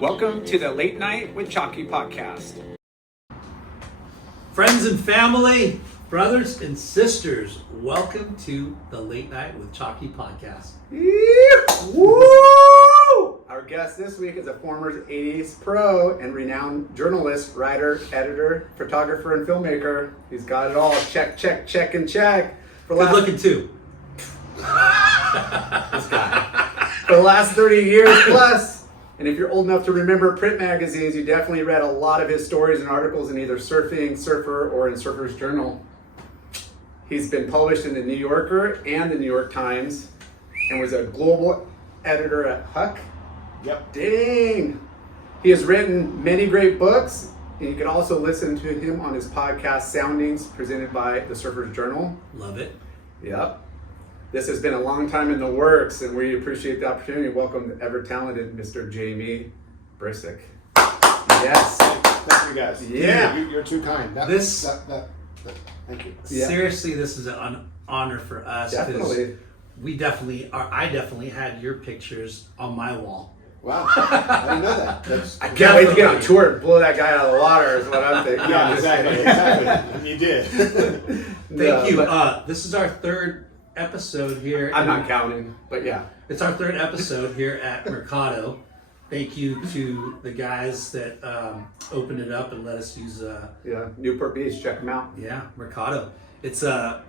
Welcome to the Late Night with Chalky podcast. Friends and family, brothers and sisters, welcome to the Late Night with Chalky podcast. Woo! Our guest this week is a former 80s pro and renowned journalist, writer, editor, photographer, and filmmaker. He's got it all. Check, check, check, and check. Good looking too. This guy. For the last 30 years plus. And if you're old enough to remember print magazines, you definitely read a lot of his stories and articles in either Surfing, Surfer, or in Surfer's Journal. He's been published in the New Yorker and the New York Times and was a global editor at Huck. Yep. Dang. He has written many great books, and you can also listen to him on his podcast, Soundings, presented by the Surfer's Journal. Love it. Yep. This has been a long time in the works, and we appreciate the opportunity. Welcome the ever-talented Mr. Jaime Brisick. Yes. Thank you, guys. Yeah. You're too kind. Thank you. Yeah. Seriously, this is an honor for us. Definitely. I definitely had your pictures on my wall. Wow. I didn't know that. I can't wait to get on tour and blow that guy out of the water is what I'm thinking. Yeah, exactly. And you did. Thank you. This is our third episode here. I'm not counting, but yeah. It's our third episode here at Mercado. Thank you to the guys that opened it up and let us use Newport Beach, check them out. Yeah, Mercado. It's a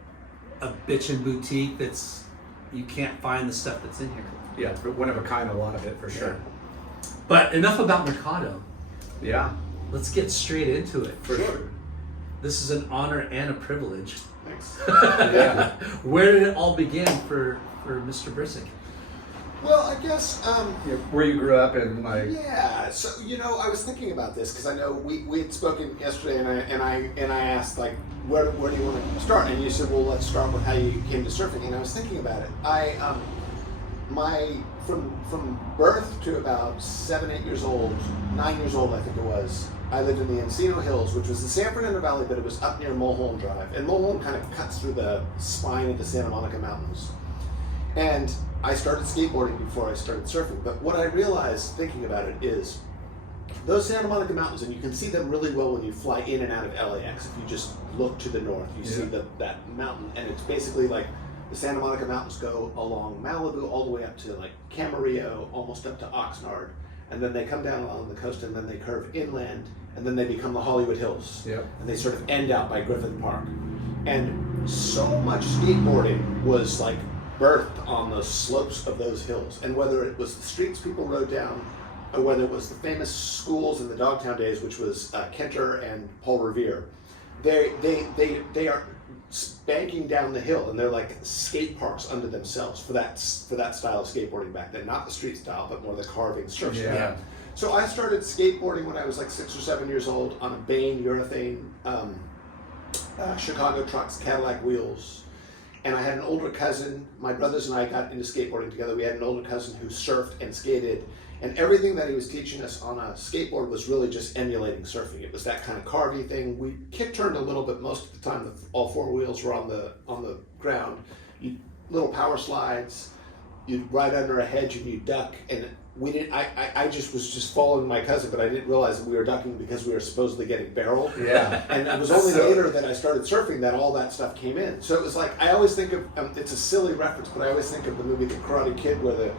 bitchin' boutique that's, you can't find the stuff that's in here. Yeah, it's one of a kind, a lot of it for sure. But enough about Mercado. Yeah. Let's get straight into it. For sure. This is an honor and a privilege. Thanks. Yeah. Where did it all begin for Mr. Brisick? Well, I guess. Where you grew up and like. Yeah. So I was thinking about this because I know we had spoken yesterday, and I asked like, where do you want to start? And you said, well, let's start with how you came to surfing. And I was thinking about it. From birth to about 7, 8 years old, 9 years old, I think it was, I lived in the Encino Hills, which was the San Fernando Valley, but it was up near Mulholland Drive. And Mulholland kind of cuts through the spine of the Santa Monica Mountains. And I started skateboarding before I started surfing. But what I realized thinking about it is those Santa Monica Mountains, and you can see them really well when you fly in and out of LAX. If you just look to the north, you see that mountain. And it's basically like the Santa Monica Mountains go along Malibu all the way up to like Camarillo, almost up to Oxnard. And then they come down along the coast, and then they curve inland, and then they become the Hollywood Hills. Yep. And they sort of end out by Griffith Park. And so much skateboarding was like birthed on the slopes of those hills. And whether it was the streets people rode down, or whether it was the famous schools in the Dogtown days, which was Kenter and Paul Revere, they are spanking down the hill, and they're like skate parks unto themselves for that style of skateboarding back then. Not the street style, but more the carving surf style. Yeah. So I started skateboarding when I was like 6 or 7 years old on a Bain urethane Chicago trucks, Cadillac wheels. And I had an older cousin. My brothers and I got into skateboarding together. We had an older cousin who surfed and skated. And everything that he was teaching us on a skateboard was really just emulating surfing. It was that kind of carvy thing. We kick turned a little bit most of the time. All four wheels were on the ground. Little power slides. You'd ride under a hedge and you'd duck. And we didn't. I just was following my cousin, but I didn't realize that we were ducking because we were supposedly getting barreled. Yeah. And it was only later that I started surfing that all that stuff came in. So it was like I always think of it's a silly reference, but I always think of the movie The Karate Kid where the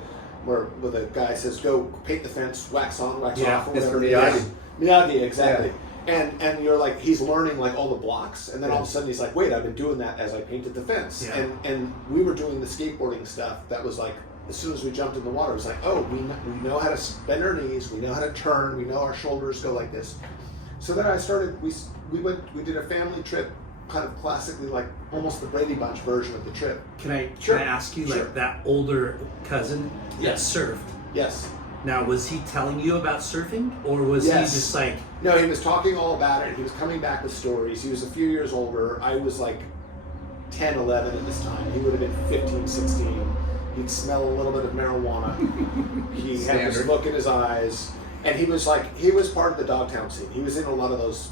guy says, go paint the fence, wax on, wax off, or whatever. Miyagi. Miyagi, exactly. Yeah. And you're like, he's learning like all the blocks, and then all of a sudden he's like, wait, I've been doing that as I painted the fence. Yeah. And we were doing the skateboarding stuff that was like, as soon as we jumped in the water, it was like, oh, we know how to bend our knees, we know how to turn, we know our shoulders go like this. So then I started, we did a family trip, kind of classically like almost the Brady Bunch version of the trip. Can I ask you, Sure. like, that older cousin that surfed? Yes. Now, was he telling you about surfing, or was he just like... No, he was talking all about it. He was coming back with stories. He was a few years older. I was like 10, 11 at this time. He would have been 15, 16. He'd smell a little bit of marijuana. He had this look in his eyes. And he was part of the Dogtown scene. He was in a lot of those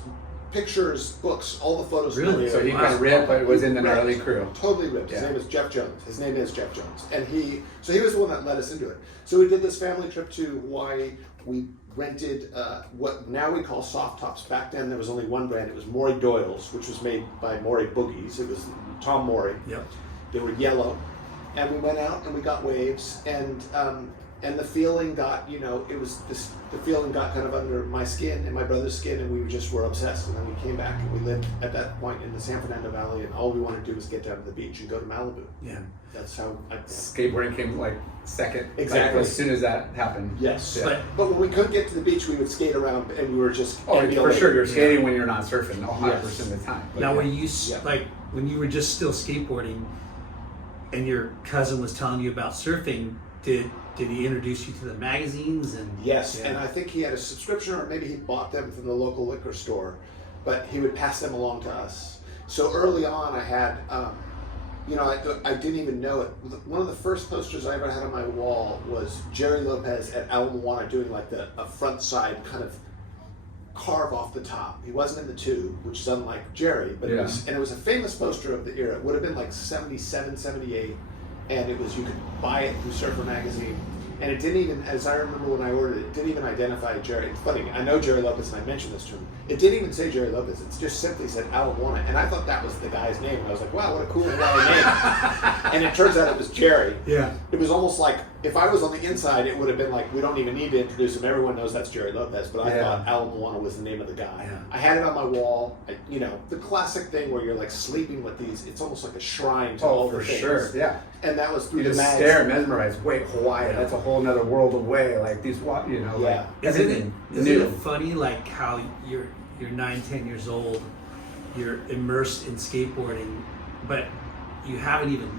pictures, books, all the photos. Really? So he got ripped, but was in the early crew. Totally ripped. His name is Jeff Jones. His name is Jeff Jones. And he was the one that led us into it. So we did this family trip to Hawaii. We rented what now we call soft tops. Back then there was only one brand. It was Maury Doyle's, which was made by Maury Boogies. It was Tom Maury. Yep. They were yellow, and we went out and we got waves, and the feeling got, you know, it was this, the feeling got kind of under my skin and my brother's skin, and we just were obsessed. And then we came back, and we lived at that point in the San Fernando Valley, and all we wanted to do was get down to the beach and go to Malibu. Yeah. That's how Skateboarding came like second. Exactly. Like, as soon as that happened. Yes. Yeah. But when we couldn't get to the beach, we would skate around, and we were just Oh, for emulating. sure. You're skating when you're not surfing 100% Yes. of the time. But Now, yeah. when you Yeah. like when you were just still skateboarding, and your cousin was telling you about surfing, did he introduce you to the magazines and? Yes, Yeah. and I think he had a subscription, or maybe he bought them from the local liquor store, but he would pass them along to us. So early on, I had, I didn't even know it. One of the first posters I ever had on my wall was Jerry Lopez at Ala Moana doing like a front side kind of carve off the top. He wasn't in the tube, which is unlike Jerry, but Yeah. it was a famous poster of the era. It would have been like 77, 78, and it was, you could buy it through Surfer Magazine. And it didn't even, as I remember when I ordered it, didn't even identify Jerry. It's funny, I know Jerry Lopez and I mentioned this to him. It didn't even say Jerry Lopez, it just simply said Ala Moana. And I thought that was the guy's name. And I was like, wow, what a cool guy name. And it turns out it was Jerry. Yeah. It was almost like, if I was on the inside, it would have been like, we don't even need to introduce him. Everyone knows that's Jerry Lopez. But I Yeah. thought Ala Moana was the name of the guy. Yeah. I had it on my wall. The classic thing where you're like sleeping with these, it's almost like a shrine to Oh, all for the things. sure. Yeah. And that was through You the just magazine. stare, mesmerized. Wait, Hawaii, that's a whole nother world away. Like these, like Yeah. everything Isn't new. it funny like how you're 9-10 years old, you're immersed in skateboarding, but you haven't even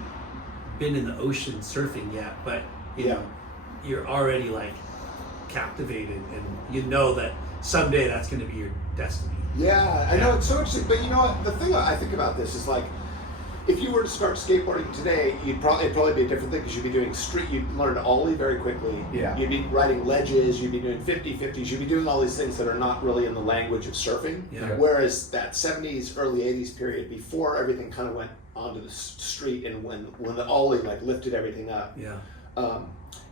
been in the ocean surfing yet, but you Yeah. know you're already like captivated, and you know that someday that's going to be your destiny. Yeah, I know, it's so interesting. But you know what? The thing I think about this is like, if you were to start skateboarding today, it'd probably be a different thing, because you'd be doing street, you'd learn to ollie very quickly. Yeah. You'd be riding ledges, you'd be doing 50-50s, you'd be doing all these things that are not really in the language of surfing. Yeah. Whereas that 70s, early 80s period, before everything kind of went onto the street, and when the ollie like lifted everything up, Yeah.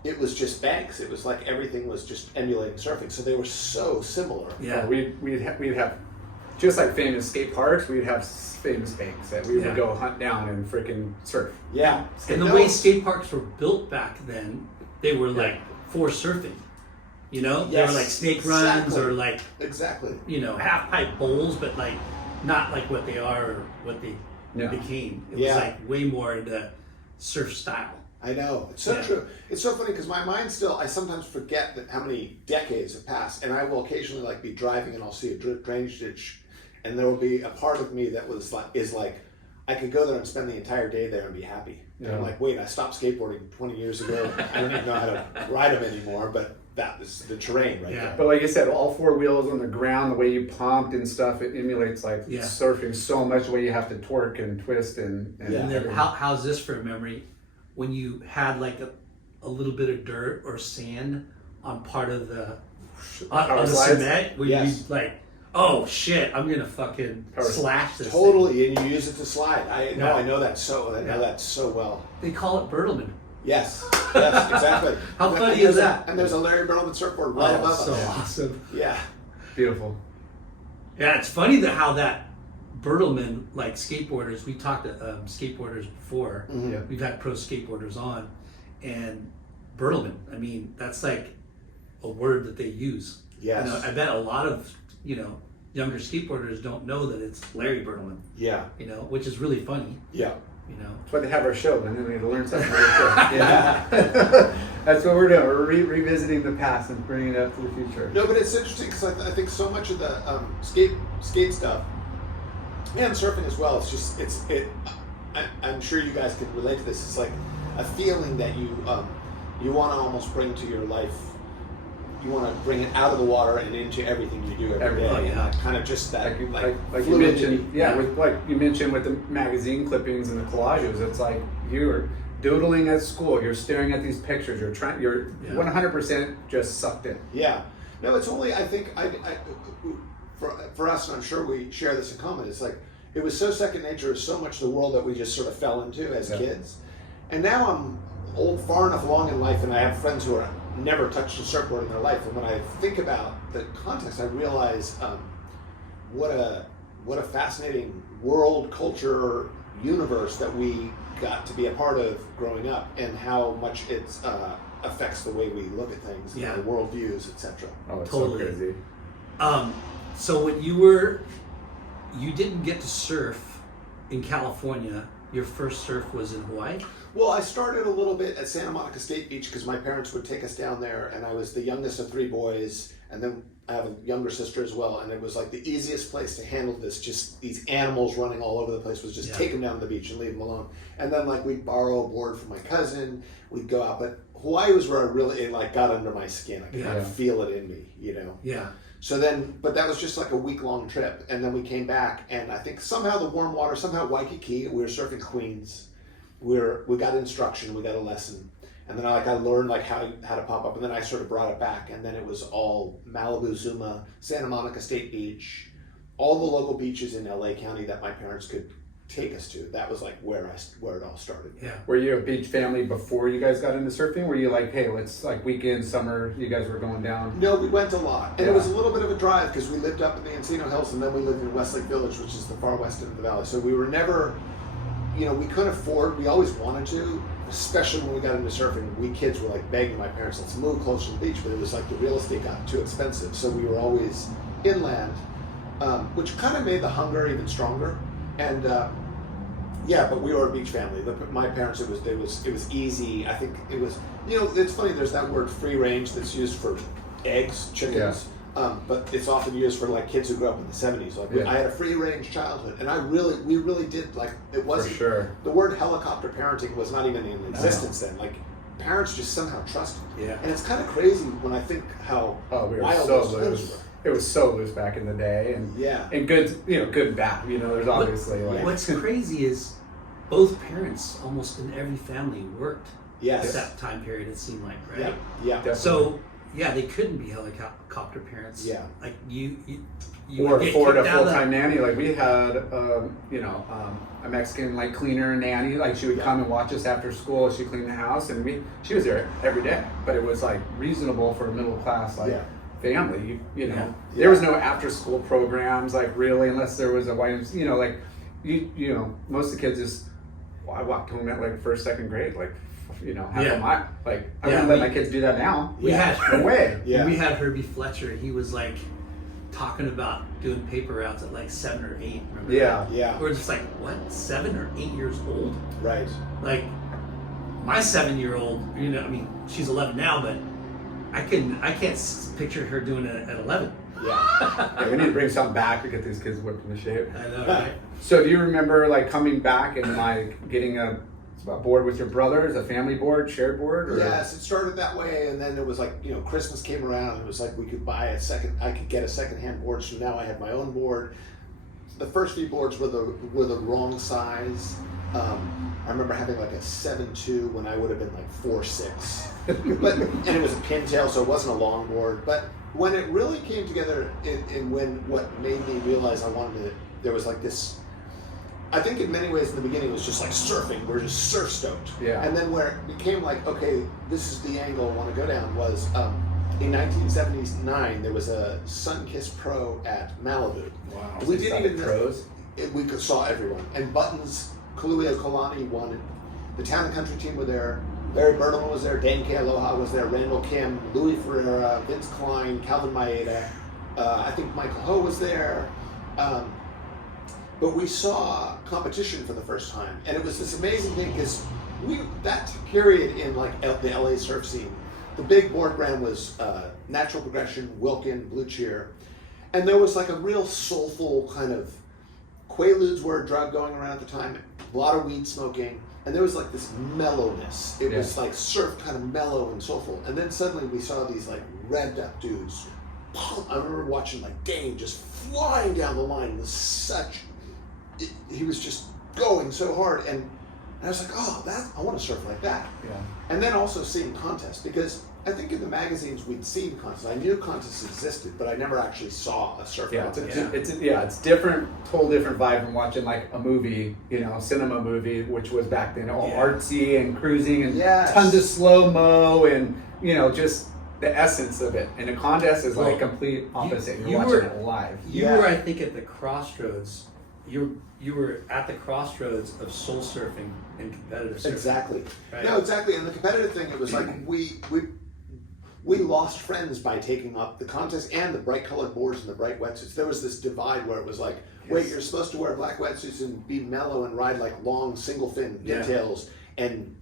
it was just banks. It was like everything was just emulating surfing. So they were so similar. Yeah. We'd have just like famous skate parks. We'd have famous banks that we Yeah. would go hunt down and freaking surf. Yeah. And the No, way skate parks were built back then, they were like for surfing. You know, they Yes, were like snake runs exactly. or like Exactly. half pipe bowls, but like not like what they are or what they No. became. It Yeah. was like way more into surf style. I know. It's so Yeah. true. It's so funny because my mind still, I sometimes forget that how many decades have passed, and I will occasionally like be driving and I'll see a drainage ditch, and there will be a part of me that is like, I could go there and spend the entire day there and be happy. And I'm Yeah. like, wait, I stopped skateboarding 20 years ago. I don't even know how to ride them anymore, but that was the terrain right Yeah. there. But like you said, all four wheels on the ground, the way you pumped and stuff, it emulates like Yeah. surfing so much. The way you have to torque and twist and Yeah. And then everything. how's this for a memory? When you had like a little bit of dirt or sand on part of the on the slides? cement, where Yes. you'd be like, oh shit, I'm gonna fucking Power- slash this thing. Totally, and you use it to slide. I know Yeah. that so. I know Yeah. that so well. They call it Bertleman. Yes, yes, exactly. How And funny there's is that? And there's a Larry Bertleman surfboard right Oh, above so us. awesome. Yeah. Beautiful. Yeah, it's funny that how that Bertleman, like skateboarders, we talked to skateboarders before. Mhm. Yeah. We've had pro skateboarders on, and Bertleman, I mean, that's like a word that they use. Yes. You know, I bet a lot of younger skateboarders don't know that it's Larry Bertleman. Yeah. Which is really funny. Yeah. That's why they have our show, and then we need to learn something really quick. Yeah. That's what we're doing. We're revisiting the past and bringing it up to the future. No, but it's interesting because I think so much of the skate stuff and surfing as well. It's just I'm sure you guys can relate to this. It's like a feeling that you want to almost bring to your life. You want to bring it out of the water and into everything you do every day. Oh, yeah. And like, kind of just that, Like you fluidity. mentioned, like you mentioned with the magazine clippings and the collages, it's like you're doodling at school, you're staring at these pictures, you're Yeah. 100% just sucked in. Yeah. No, it's only, I think, for us, and I'm sure we share this in common, it's like, it was so second nature, it's so much the world that we just sort of fell into as Yeah. kids. And now I'm far enough along in life, and I have friends who are never touched a surfboard in their life. And when I think about the context, I realize what a fascinating world, culture, universe that we got to be a part of growing up, and how much it affects the way we look at things, Yeah. the worldviews, etc. Oh, it's Totally. so crazy. So when you didn't get to surf in California, your first surf was in Hawaii? Well, I started a little bit at Santa Monica State Beach because my parents would take us down there, and I was the youngest of 3 boys, and then I have a younger sister as well, and it was like the easiest place to handle this, just these animals running all over the place, was just take them down to the beach and leave them alone. And then like we'd borrow a board from my cousin, we'd go out, but Hawaii was where I really, it like got under my skin. I could kind of feel it in me, you know? Yeah. So then, but that was just like a week-long trip, and then we came back, and I think somehow the warm water, somehow Waikiki, we were surfing Queens, we got instruction, we got a lesson, and then I learned like how to pop up, and then I sort of brought it back, and then it was all Malibu, Zuma, Santa Monica State Beach, all the local beaches in LA County that my parents could take us to. That was like where it all started. Yeah. Were you a beach family before you guys got into surfing? Were you like, hey, let's like weekend, summer, you guys were going down? No, we went a lot. And it was a little bit of a drive because we lived up in the Encino Hills, and then we lived in Westlake Village, which is the far west end of the valley. So we were never, we couldn't afford, we always wanted to, especially when we got into surfing. We kids were like begging my parents, let's move closer to the beach, but it was like the real estate got too expensive. So we were always inland, which kind of made the hunger even stronger. And but we were a beach family. My parents, it was easy. I think it was, it's funny, there's that word free range that's used for eggs, chickens, but it's often used for like kids who grew up in the 70s. Like I had a free range childhood, and we really did, like, it wasn't, for sure. The word helicopter parenting was not even in existence then. Like, parents just somehow trusted. Yeah. And it's kind of crazy when I think how we were wild so those times loose. were. It was so loose back in the day, and and good, good and bad. There's obviously What's crazy is both parents, almost in every family, worked. Yes. At that time period, it seemed like, right? Yeah. Definitely. So they couldn't be helicopter parents. Yeah. Like you or would get afford a kicked out of full-time nanny. Like we had, a Mexican like cleaner nanny. Like she would come and watch us after school. She cleaned the house, and she was there every day. But it was like reasonable for a middle class family. There was no after-school programs like really, unless there was a YMCA. Most of the kids just. Well, I walked home at like first, second grade. Like, I wouldn't let my kids do that now. We had no way. Yeah. We had Herbie Fletcher. He was like talking about doing paper routes at like 7 or 8. Remember? Yeah. We're just like, what? 7 or 8 years old? Right. Like my 7-year-old. She's 11 now, but I can't picture her doing it at 11. Yeah. We need to bring something back to get these kids whipped into shape. I know, right? So do you remember like coming back and like getting a board with your brothers, a family board, shared board? Or? Yes, it started that way, and then it was like, Christmas came around, and it was like we could I could get a secondhand board, so now I had my own board. The first few boards were the wrong size. I remember having like a 7.2 when I would have been like 4.6. and it was a pintail, so it wasn't a long board. But when it really came together, and when what made me realize there was like this, I think in many ways in the beginning it was just like surfing, we're just surf stoked. Yeah. And then where it became like, okay, this is the angle I want to go down was, in 1979 there was a Sunkissed Pro at Malibu. Wow. We didn't even pros. We saw everyone. And Buttons, Kaluuya Kalani won it. The Town and Country team were there. Barry Bertelman was there. Dan K. Aloha was there. Randall Kim, Louis Ferreira, Vince Klein, Calvin Maeda. I think Michael Ho was there. But we saw competition for the first time. And it was this amazing thing because that period in like the LA surf scene, the big board brand was Natural Progression, Wilkin, Blue Cheer. And there was like a real soulful kind of, Quaaludes were a drug going around at the time, a lot of weed smoking, and there was like this mellowness. It was like surf kind of mellow and soulful. And then suddenly we saw these like revved up dudes. I remember watching like Dane just flying down the line with he was just going so hard. And I was like, I want to surf like that. Yeah. And then also seeing contests, because I think in the magazines we'd seen contests. I knew contests existed, but I never actually saw a surf contest. It's different, whole different vibe from watching like a movie, cinema movie, which was back then all artsy and cruising and tons of slow mo and just the essence of it. And a contest is like Well, complete opposite. You're you watching were- it live. You Yeah. were, I think, at the crossroads. You were at the crossroads of soul surfing and competitive surfing. Exactly. Right. No, exactly. And the competitive thing, it was like we lost friends by taking up the contest and the bright colored boards and the bright wetsuits. There was this divide where it was like, wait, you're supposed to wear black wetsuits and be mellow and ride like long single fin Yeah. pintails and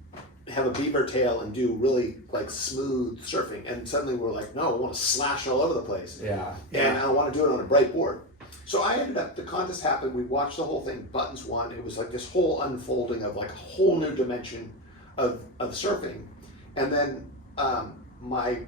have a beaver tail and do really like smooth surfing. And suddenly we're like, no, I want to slash all over the place. Yeah. And I want to do it on a bright board. So I ended up, the contest happened, we watched the whole thing, buttons won. It was like this whole unfolding of like a whole new dimension of surfing. And then my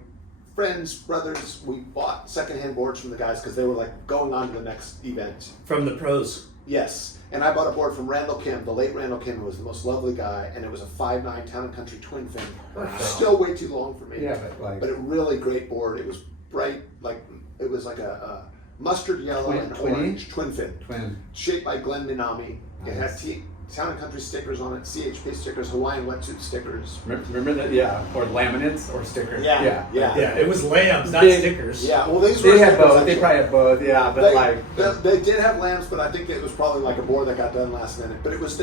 friends, brothers, we bought secondhand boards from the guys because they were like going on to the next event. From the pros. Yes. And I bought a board from Randall Kim, the late Randall Kim, who was the most lovely guy, and it was a 5'9" Town and Country twin fin. Wow. Still way too long for me. Yeah, but But a really great board. It was bright, like, it was like a mustard yellow and orange twin fin. twin. Shaped by Glenn Minami. It had Nice. Town and Country stickers on it, CHP stickers, Hawaiian wetsuit stickers. Remember that? Yeah. Or laminates or stickers. Yeah. Yeah, it was lambs, not Big- stickers. Yeah, well, these were They had stickers, both. They actually. probably had both. Yeah, but they did have lambs, but I think it was probably like a board that got done last minute. But it was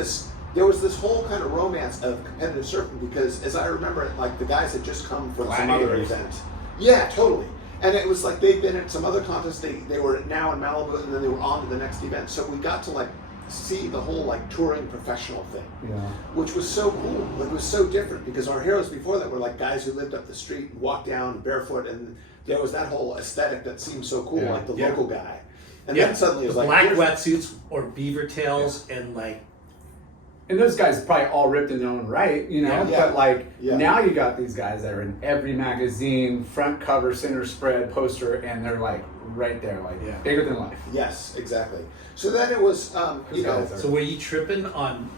there was this whole kind of romance of competitive surfing because, as I remember it, like the guys had just come from some other Gladiators. event. Yeah, totally. And it was like they'd been at some other contest. They were now in Malibu, and then they were on to the next event. So we got to like see the whole like touring professional thing, yeah. which was so cool. It was so different because our heroes before that were like guys who lived up the street and walked down barefoot, and there was that whole aesthetic that seemed so cool, Yeah. like the Yeah. local guy. And Yeah. then suddenly it was the like black here's- wetsuits or beaver tails and like And those guys probably all ripped in their own right, Yeah. But like Yeah. now you got these guys that are in every magazine, front cover, center spread, poster, and they're like right there, like Yeah. bigger than life. Yes, exactly. So then it was, you know, guys are- So were you tripping on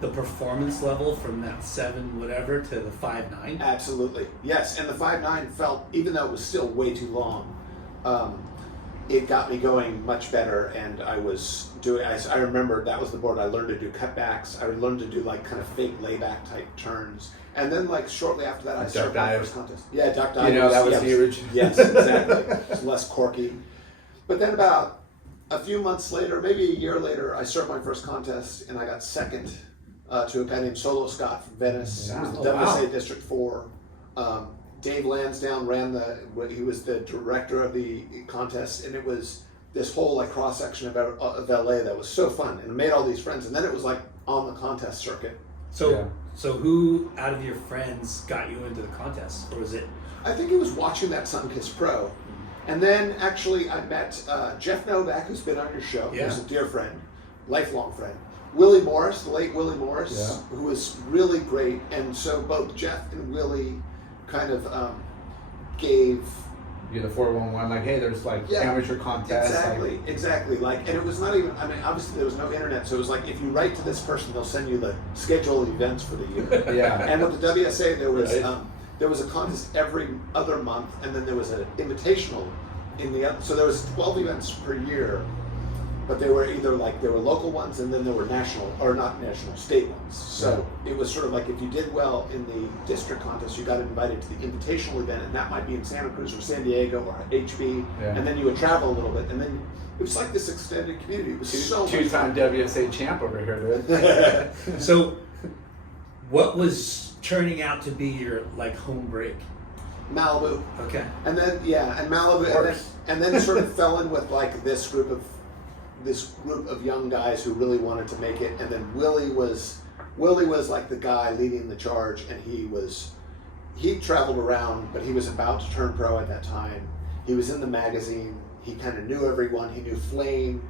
the performance level from that 7 whatever to the 5'9"? absolutely. Yes, and the 5'9" felt, even though it was still way too long, it got me going much better, and I was doing, I remember that was the board I learned to do cutbacks, I learned to do like kind of fake layback type turns, and then like shortly after that I Duck started my dive. first contest. Yeah, duck dive. That was yeah, huge. Yes, exactly. It's less quirky. But then about a few months later, maybe a year later, I started my first contest, and I got second to a guy named Solo Scott from Venice. Yeah. It was the Oh, WSA wow. District 4. Dave Lansdowne he was the director of the contest, and it was this whole like cross section of LA that was so fun, and made all these friends. And then it was like on the contest circuit. So Yeah. so who out of your friends got you into the contest? Or was it I think it was watching that Sunkissed Pro. And then actually I met Jeff Novak, who's been on your show. Yeah. Who's a dear friend, lifelong friend. Willie Morris, the late Willie Morris, Yeah. who was really great. And so both Jeff and Willie kind of gave... You the 411, like, hey, there's like Yeah, amateur contests. Exactly. Like, and it was not even, I mean, obviously there was no internet, so it was like, if you write to this person, they'll send you the schedule of events for the year. Like, yeah. And with the WSA, Right. there was a contest every other month, and then there was an invitational in the other. So there was 12 events per year, but they were either like there were local ones, and then there were national or not national, state ones. So it was sort of like if you did well in the district contest, you got invited to the invitational event, and that might be in Santa Cruz or San Diego or HB, Yeah. and then you would travel a little bit, and then it was like this extended community. It was so much Two-time WSA champ over here, dude. so what was turning out to be your like home break? Malibu. Okay. And then and Malibu, and then sort of fell in with like this group of young guys who really wanted to make it. And then Willie was like the guy leading the charge, and he traveled around, but he was about to turn pro at that time. He was in the magazine. He kind of knew everyone. He knew Flame.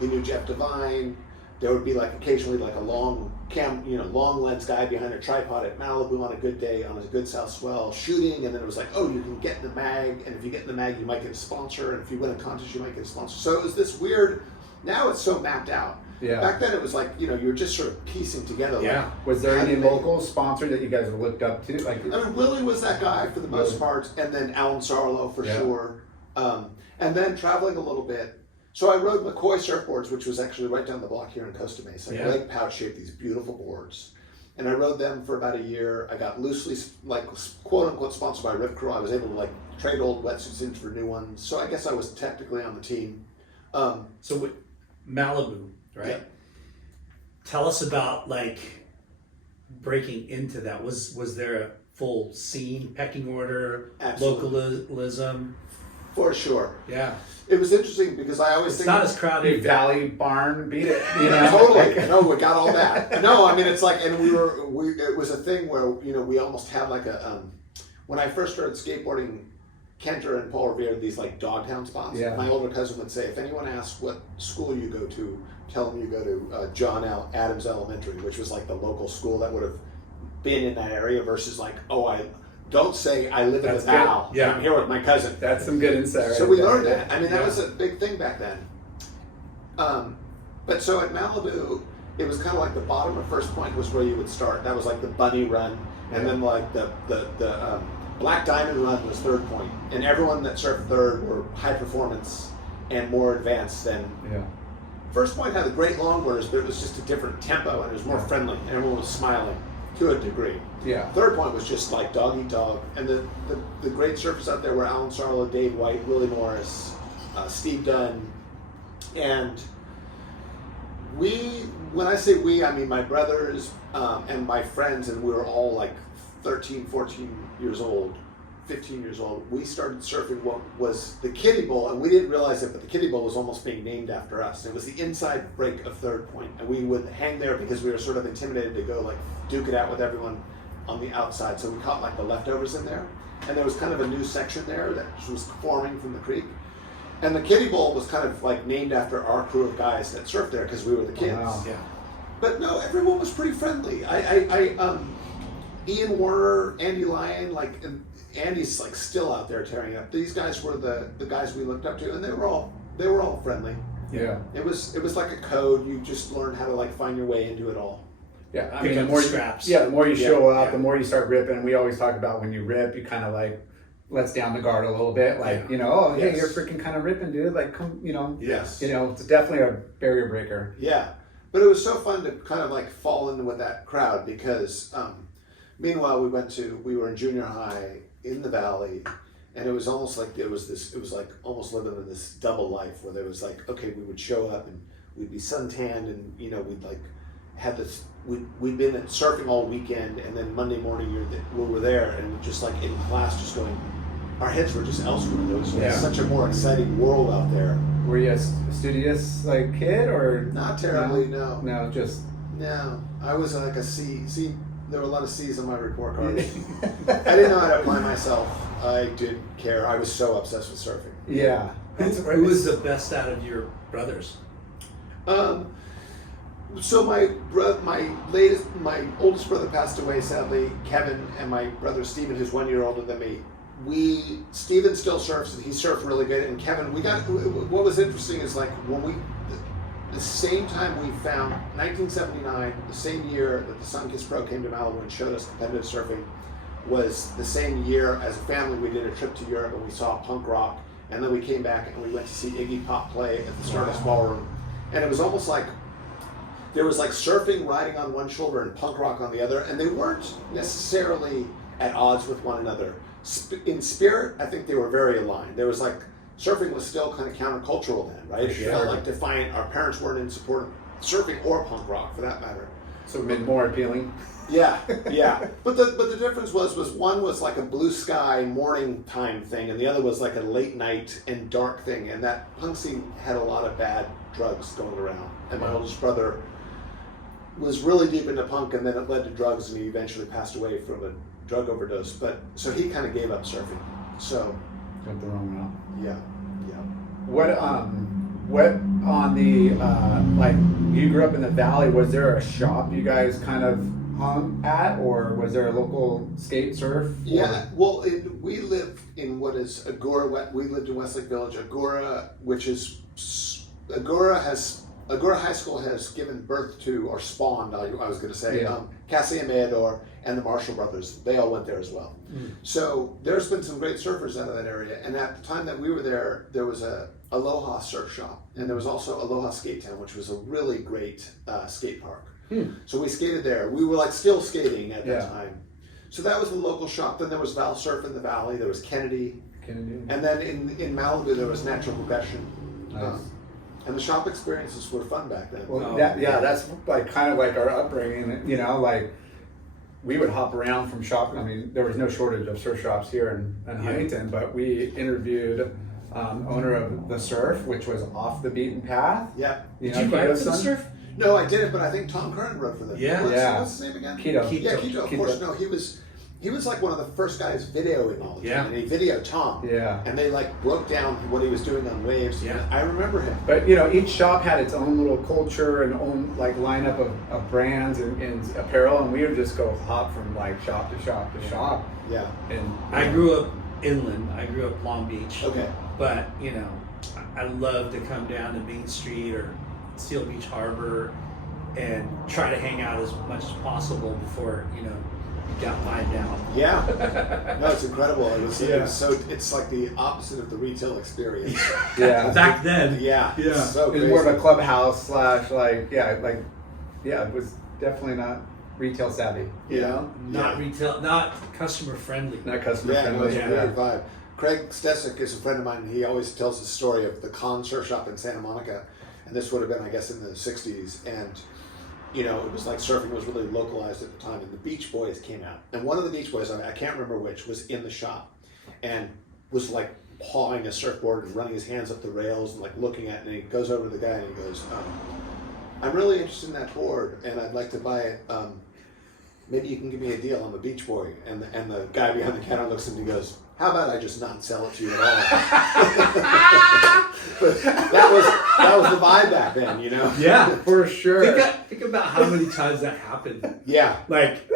He knew Jeff Devine. There would be like occasionally like a long lens guy behind a tripod at Malibu on a good day, on a good south swell shooting, and then it was like, oh, you can get in the mag, and if you get in the mag, you might get a sponsor, and if you win a contest, you might get a sponsor. So it was this weird. Now it's so mapped out. Yeah. Back then it was like, you were just sort of piecing together. Yeah. Like, Was there how any do they- local sponsor that you guys looked up to? Like, I mean, Willie was that guy for the most Willie. part, and then Alan Sarlo for Yeah. sure. And then traveling a little bit. So I rode McCoy surfboards, which was actually right down the block here in Costa Mesa. Yeah. Leg pouch shaped, these beautiful boards. and I rode them for about a year. I got loosely, like, quote unquote sponsored by Rip Curl. I was able to like trade old wetsuits in for new ones. So I guess I was technically on the team. So with Malibu, right? Yeah. Tell us about like breaking into that. Was there a full scene, pecking order, Absolutely. localism? For sure. Yeah. It was interesting because I always It's think not as crowded. Big Valley Barn, beat it. You know? totally. No, we got all that. No, I mean it's like, and it was a thing where we almost had like a when I first started skateboarding, Kenter and Paul Revere had these like dogtown spots. Yeah. My older cousin would say, if anyone asks what school you go to, tell them you go to John L. Adams Elementary, which was like the local school that would have been in that area versus like, don't say I live in the Val. Yeah. I'm here with my cousin. That's some good insight. So right we there. learned that. I mean, that Yeah. was a big thing back then. But so at Malibu, it was kind of like the bottom of First Point was where you would start. That was like the bunny run, and then like the Black Diamond run was Third Point, and everyone that surfed third were high performance and more advanced than. Yeah. First Point had the great longboarders, but it was just a different tempo and it was more friendly, and everyone was smiling to a degree. Yeah. Third Point was just like dog eat dog, and the great surfers out there were Alan Sarlo, Dave White, Willie Morris, Steve Dunn, and when I say we, I mean my brothers and my friends, and we were all like 13, 14 years old, 15 years old. We started surfing what was the Kiddie Bowl, and we didn't realize it, but the Kiddie Bowl was almost being named after us. It was the inside break of Third Point, and we would hang there because we were sort of intimidated to go like duke it out with everyone on the outside. So we caught like the leftovers in there, and there was kind of a new section there that was forming from the creek. And the Kiddie Bowl was kind of like named after our crew of guys that surfed there because we were the kids. Wow. Yeah. But no, everyone was pretty friendly. Ian Warner, Andy Lyon, like, and Andy's like still out there tearing it up. These guys were the guys we looked up to, and they were all friendly. Yeah. It was like a code. You just learned how to like find your way into it all. Yeah, I Pick mean, up the more scraps. the more you show up, yeah. the more you start ripping. We always talk about when you rip, you kind of like lets down the guard a little bit. Like, Yeah. you know, oh, hey, Yes. you're freaking kind of ripping, dude. Like, come, Yes. it's definitely a barrier breaker. Yeah, but it was so fun to kind of like fall in with that crowd because meanwhile we were in junior high in the Valley, and it was almost like it was like almost living in this double life where there was like, okay, we would show up and we'd be suntanned, and we'd like had this, we'd been at surfing all weekend, and then Monday morning we were there, and just like in class just going, our heads were just elsewhere. There was Yeah. such a more exciting world out there. Were you a studious like kid or Not terribly, no. No, just No, I was like a C. See, there were a lot of C's on my report card. I didn't know how to apply myself. I didn't care. I was so obsessed with surfing. yeah. Who was the best out of your brothers? So my oldest brother passed away sadly, Kevin, and my brother Steven, who's 1 year older than me. Steven still surfs, and he surfed really good. And Kevin, what was interesting is like the same time we found 1979, the same year that the Sunkist Pro came to Malibu and showed us competitive surfing, was the same year as a family we did a trip to Europe and we saw punk rock, and then we came back and we went to see Iggy Pop play at the Stardust Ballroom, and it was almost like there was like surfing riding on one shoulder and punk rock on the other, and they weren't necessarily at odds with one another. In spirit, I think they were very aligned. There was like, surfing was still kind of countercultural then, right? It felt like defiant. Our parents weren't in support of surfing or punk rock for that matter. So more appealing. Yeah, yeah. But the difference was one was like a blue sky morning time thing, and the other was like a late night and dark thing. And that punk scene had a lot of bad drugs going around. And my oldest brother was really deep into punk, and then it led to drugs, and he eventually passed away from a drug overdose. But so he kind of gave up surfing. So Went the wrong route. yeah. What on the like you grew up in the Valley? Was there a shop you guys kind of hung at, or was there a local skate surf? Yeah, well, we lived in what is Agora. We lived in Westlake Village. Agora, Agora High School has given birth to, or spawned, I was going to say, Cassie Amador and the Marshall brothers. They all went there as well. So there's been some great surfers out of that area. And at the time that we were there, there was a Aloha surf shop, and there was also Aloha Skate Town, which was a really great skate park. So we skated there. We were like still skating at that Yeah. time. So that was the local shop. Then there was Val Surf in the Valley. There was Kennedy. And then in Malibu there was Natural Progression. Nice. And the shop experiences were fun back then. Well, that's like kind of like our upbringing. You know, like we would hop around from shop. I mean, there was no shortage of surf shops here in Huntington, but we interviewed owner of the Surf, which was off the beaten path. Yeah. You Did you write for the Keto-san? Surf? No, I didn't, but I think Tom Curran wrote for them. Yeah. What's his name again? Keto. Yeah, Keto. Of Keto. course. No, he was like one of the first guys videoing all the Yeah. time. And he videoed Tom. Yeah. And they like broke down what he was doing on waves. Yeah. I remember him. But you know, each shop had its own little culture and own like lineup of brands and apparel, and we would just go hop from like shop to shop to shop. Yeah. And I grew up inland. I grew up Long Beach. Okay. But, you know, I love to come down to Main Street or Seal Beach Harbor and try to hang out as much as possible before, you know, you got lined out. Yeah. No, it's incredible. It was Yeah. so it's like the opposite of the retail experience. yeah, Back then. Yeah. Yeah. It's so it was crazy. more of a clubhouse slash it was definitely not retail savvy. You Yeah. know, Not retail, not customer friendly. not customer Yeah, no, friendly. it's a weird vibe. Craig Stesick is a friend of mine, and he always tells the story of the Con surf shop in Santa Monica, and this would have been, I guess, in the '60s, and you know, it was like surfing was really localized at the time, and the Beach Boys came out, and one of the Beach Boys, I can't remember which, was in the shop, and was like pawing a surfboard and running his hands up the rails and like looking at it, and he goes over to the guy and he goes, "I'm really interested in that board, and I'd like to buy it. Maybe you can give me a deal. I'm a Beach Boy." And the guy behind the counter looks at him and he goes, "How about I just not sell it to you at all?" But that was the vibe back then, you know? Yeah. For sure. Think about how many times that happened. Yeah. Like,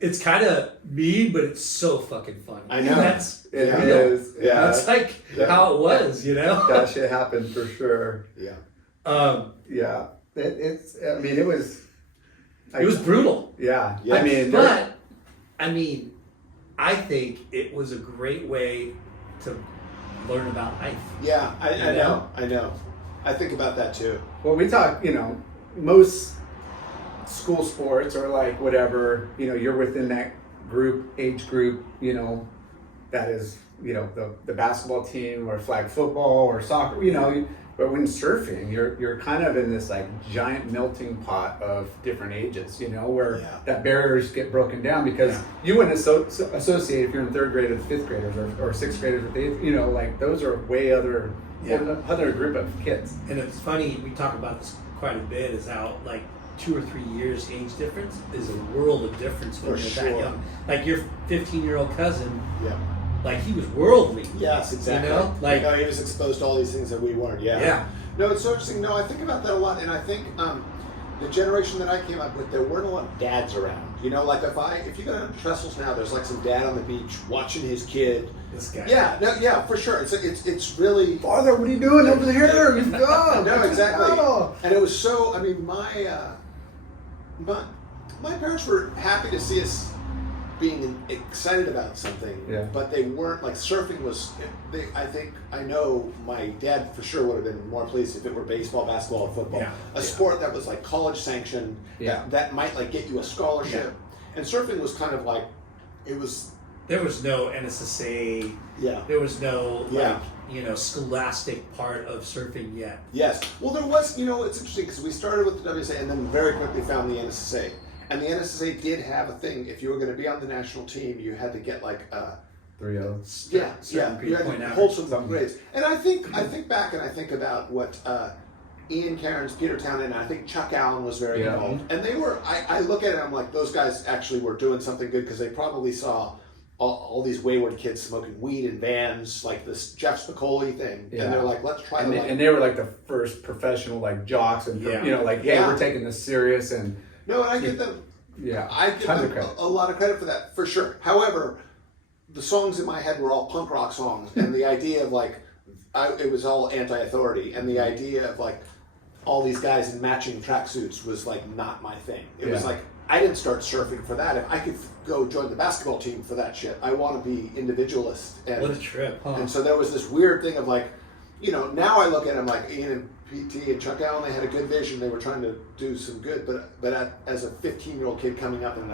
it's kind of mean, but it's so fucking funny. I know. That's It Yeah. is. Yeah. That's like how it was, you know? That shit happened for sure. Yeah. Yeah. It was. It was brutal. Yeah. Yeah. I mean, But, I think it was a great way to learn about life. Yeah, I You know. I know. I think about that too. well, we talk, you know, most school sports or like whatever, you know, you're within that age group, you know, that is, you know, the basketball team or flag football or soccer, you know, but when surfing, you're kind of in this like giant melting pot of different ages, you know, where Yeah. that barriers get broken down because you wouldn't associate if you're in third grade with fifth graders or sixth graders with eighth, you know, like those are way other group of kids. And it's funny, we talk about this quite a bit, is how like 2 or 3 years age difference is a world of difference when For you're sure. that young. Like your 15-year-old cousin, Yeah. like he was worldly. Yes, exactly. You know? Like, he was exposed to all these things that we weren't. Yeah. Yeah. No, it's so interesting. No, I think about that a lot, and I think the generation that I came up with, there weren't a lot of dads around. You know, like if you go to Trestles now, there's like some dad on the beach watching his kid. this guy. Yeah, no, yeah, for sure. It's really. Father, what are you doing over here? You've gone. No, exactly. Oh. And it was so. I mean, my parents were happy to see us being excited about something, Yeah. but they weren't like surfing was. I know my dad for sure would have been more pleased if it were baseball, basketball, or football, a sport that was like college sanctioned, that might like get you a scholarship. And surfing was kind of like, it was. There was no NSSA. Yeah. There was no Yeah. scholastic part of surfing yet. Yes. Well, there was. You know, it's interesting because we started with the WSA and then very quickly found the NSSA. And the NSSA did have a thing. If you were going to be on the national team, you had to get like 3-0. you had to hold some grades. And I think back and I think about what Ian Cairns, Peter Townend, and I think Chuck Allen was very involved. And they were. I look at it, and I'm like, those guys actually were doing something good because they probably saw all these wayward kids smoking weed in vans, like this Jeff Spicoli thing, and they're like, let's try to. And they were like the first professional like jocks, and you know, like hey, we're taking this serious, and no, and I give them. Yeah, I give them a lot of credit for that, for sure. However, the songs in my head were all punk rock songs, and the idea of like, it was all anti-authority, and the idea of like, all these guys in matching tracksuits was like not my thing. It was like, I didn't start surfing for that. If I could go join the basketball team for that shit, I want to be individualist. And, What a trip, huh? And so there was this weird thing of like, you know, now I look at him like Ian and PT and Chuck Allen, they had a good vision. They were trying to do some good, but as a 15-year-old kid coming up, and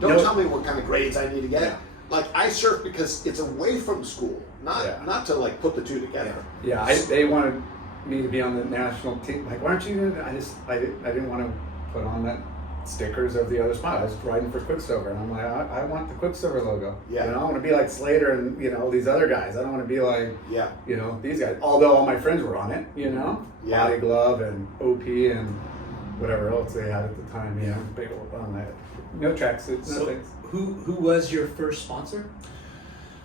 don't tell me what kind of grades I need to get. Yeah. Like I surf because it's away from school, not to like put the two together. Yeah, they wanted me to be on the national team. Like, why aren't you gonna? I didn't want to put on that stickers of the other spot. I was riding for Quicksilver, and I'm like, I want the Quicksilver logo. Yeah. You know, I want to be like Slater and these other guys. I don't want to be like these guys. Although all my friends were on it, Body Glove and OP and whatever else they had at the time. Big old on that. No tracksuits, no things. Who was your first sponsor?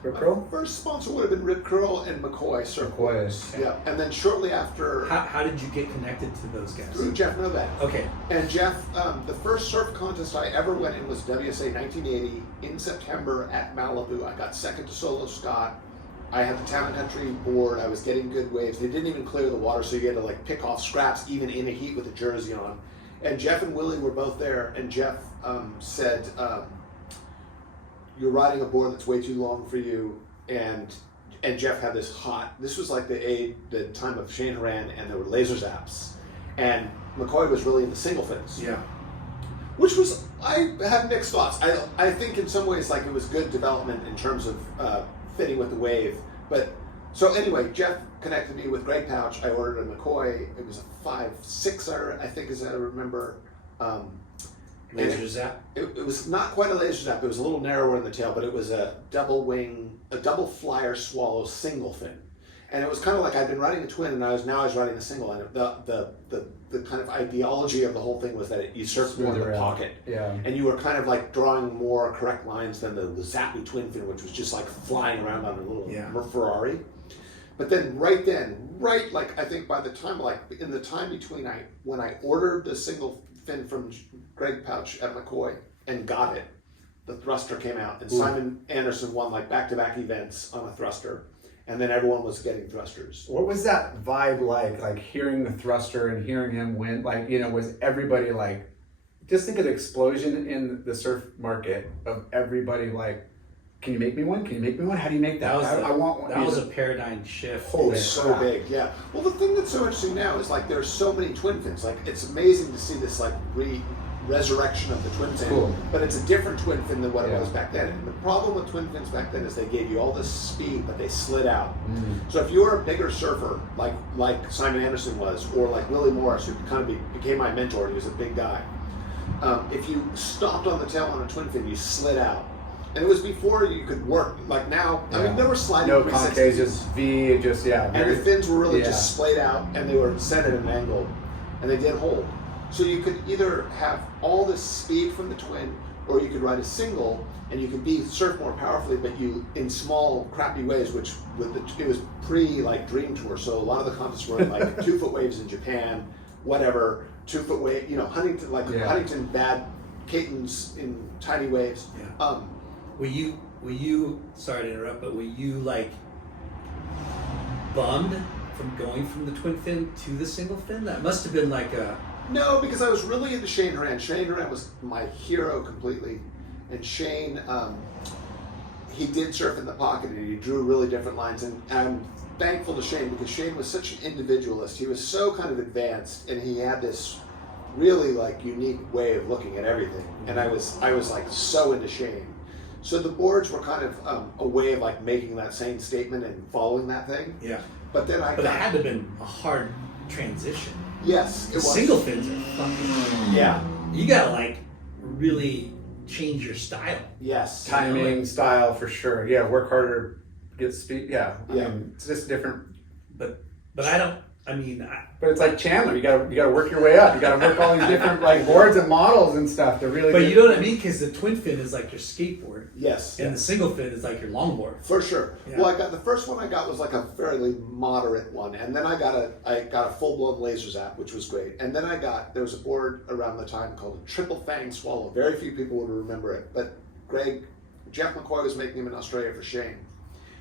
Rip Curl? First sponsor would have been Rip Curl and McCoy Surfboards. McCoy. Yeah, and then shortly after. How did you get connected to those guys? Through Jeff Novak. Okay. And Jeff, the first surf contest I ever went in was WSA 1980 in September at Malibu. I got second to Solo Scott. I had the Town and Country board. I was getting good waves. They didn't even clear the water, so you had to like pick off scraps even in the heat with a jersey on. And Jeff and Willie were both there, and Jeff said, you're riding a board that's way too long for you, and Jeff had this was like the time of Shane Horan, and there were laser zaps, and McCoy was really into single fins. Yeah. Which was, I have mixed thoughts. I think in some ways like it was good development in terms of fitting with the wave, but so anyway, Jeff connected me with Greg Pouch. I ordered a McCoy. It was a 5.6er, I think, as I remember. Laser zap? It was not quite a laser zap. It was a little narrower in the tail, but it was a double flyer swallow single fin. And it was kind of like I'd been riding a twin, and I was riding a single. And the kind of ideology of the whole thing was that you surfed more in the pocket. Yeah. And you were kind of like drawing more correct lines than the zappy twin fin, which was just like flying around on a little Ferrari. But then right like I think by the time like in the time between when I ordered the single fin from Greg Pouch at McCoy and got it, the thruster came out, and Simon Anderson won like back-to-back events on a thruster, and then everyone was getting thrusters. What was that vibe like hearing the thruster and hearing him win? Like, was everybody like, just think of the explosion in the surf market of everybody like, can you make me one? Can you make me one? How do you make that? I want one. That was a paradigm shift. Holy so big, yeah. Well, the thing that's so interesting now is like there's so many twin fins. Like it's amazing to see this like resurrection of the twin fin. Cool. But it's a different twin fin than what it was back then. And the problem with twin fins back then is they gave you all this speed, but they slid out. So if you were a bigger surfer, like Simon Anderson was, or like Willie Morris, who kind of became my mentor, he was a big guy. If you stopped on the tail on a twin fin, you slid out. And it was before you could work, like now, I mean, there were sliding 360s. Concave, just V, and the fins were really just splayed out, and they were set at an angle, and they did hold. So you could either have all this speed from the twin, or you could ride a single, and you could surf more powerfully, but you in small, crappy waves, which it was pre Dream Tour, so a lot of the contests were in like 2-foot waves in Japan, whatever, 2-foot wave, Huntington, Huntington, bad Caton's in tiny waves. Yeah. Were you, sorry to interrupt, but were you like bummed from going from the twin fin to the single fin? That must have been like a... No, because I was really into Shane Horan. Shane Horan was my hero completely. And Shane, he did surf in the pocket, and he drew really different lines. And I'm thankful to Shane because Shane was such an individualist. He was so kind of advanced, and he had this really like unique way of looking at everything. And I was like so into Shane. So the boards were kind of a way of like making that same statement and following that thing. Yeah. But then it had to have been a hard transition. Yes, it was. Single fins are fucking... Yeah. You gotta like really change your style. Yes. Timing, style for sure. Yeah, work harder, get speed. Yeah. I mean, it's just different. But I don't... But it's like Chandler. You gotta work your way up. You gotta work all these different like boards and models and stuff to really. But you know what I mean? Because the twin fin is like your skateboard. Yes. And the single fin is like your longboard. For sure. Yeah. Well, the first one I got was like a fairly moderate one, and then I got a full blown laser zap, which was great. And then there was a board around the time called a Triple Fang Swallow. Very few people would remember it, but Jeff McCoy was making them in Australia for Shane,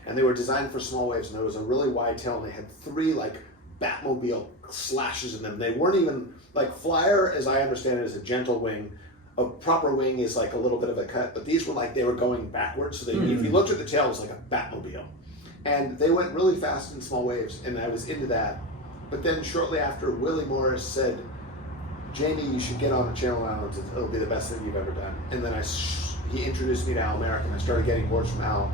and they were designed for small waves, and there was a really wide tail, and they had 3 like Batmobile slashes in them. They weren't even like Flyer, as I understand it, is a gentle wing. A proper wing is like a little bit of a cut, but these were like they were going backwards. So if you looked at the tail, it was like a Batmobile, and they went really fast in small waves. And I was into that. But then shortly after, Willie Morris said, Jamie, you should get on the Channel Islands. It'll be the best thing you've ever done. And then he introduced me to Al Merrick, and I started getting boards from Al.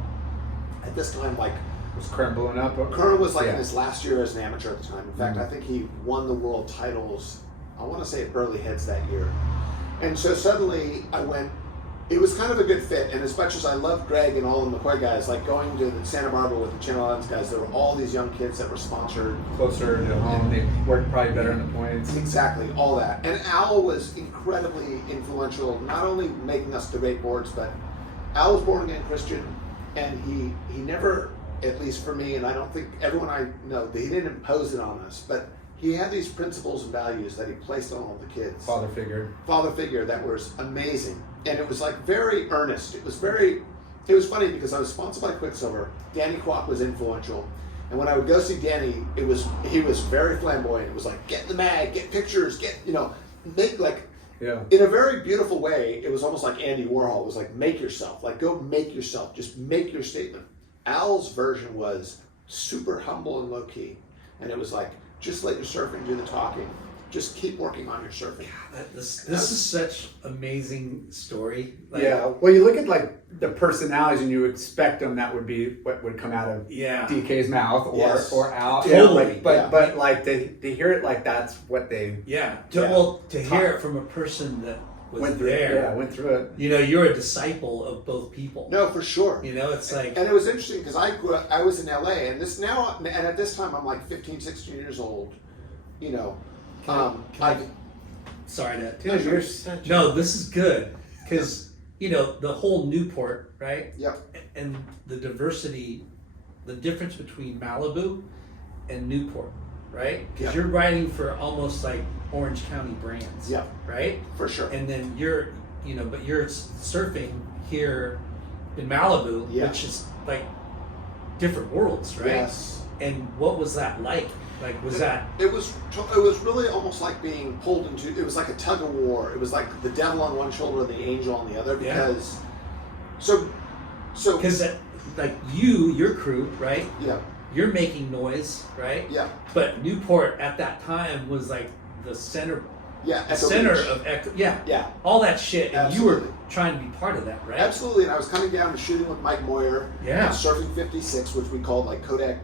At this time, like, Was Kern blowing up? Kern was like Yeah. in his last year as an amateur at the time. In fact, I think he won the world titles, I want to say at Burley Heads that year. And so suddenly I went, it was kind of a good fit. And as much as I loved Greg and all the McCoy guys, like going to the Santa Barbara with the Channel Islands guys, there were all these young kids that were sponsored. Closer to home, they worked probably better in the points. Exactly, all that. And Al was incredibly influential, not only making us debate boards, but Al was born again Christian, and he never, at least for me, and I don't think everyone I know, he didn't impose it on us, but he had these principles and values that he placed on all the kids. Father figure That was amazing. And it was like very earnest. It was funny because I was sponsored by Quicksilver. Danny Kwok was influential. And when I would go see Danny, he was very flamboyant. It was like, get in the mag, get pictures, make like, in a very beautiful way, it was almost like Andy Warhol. It was like, make yourself, like go make yourself, just make your statement. Al's version was super humble and low key. And it was like, just let your surfing do the talking. Just keep working on your surfing. This is such amazing story. Like, yeah. Well, you look at like the personalities, and you expect them that would be what would come out of DK's mouth or Al. Totally. But like to hear it like that's what they. To hear it from a person that went through it. You know, you're a disciple of both people. No, for sure. You know, it's like, and it was interesting because I was in LA, and at this time I'm like 15, 16 years old. You know. Sorry to. Dude, you're such No, this is good because you know the whole Newport, right? Yep. And the diversity, the difference between Malibu and Newport, right? Because you're writing for almost like Orange County brands. Yeah. Right. For sure. And then you're surfing here in Malibu, which is like different worlds, right? Yes. And what was that like? Like, It was really almost like being pulled into. It was like a tug of war. It was like the devil on one shoulder and the angel on the other. Because, because like your crew, right? Yeah. You're making noise, right? Yeah. But Newport at that time was like the center. Yeah. The center of all that shit, and you were trying to be part of that, right? Absolutely. And I was coming down and shooting with Mike Moyer. Yeah. Surfing 56, which we called like Kodak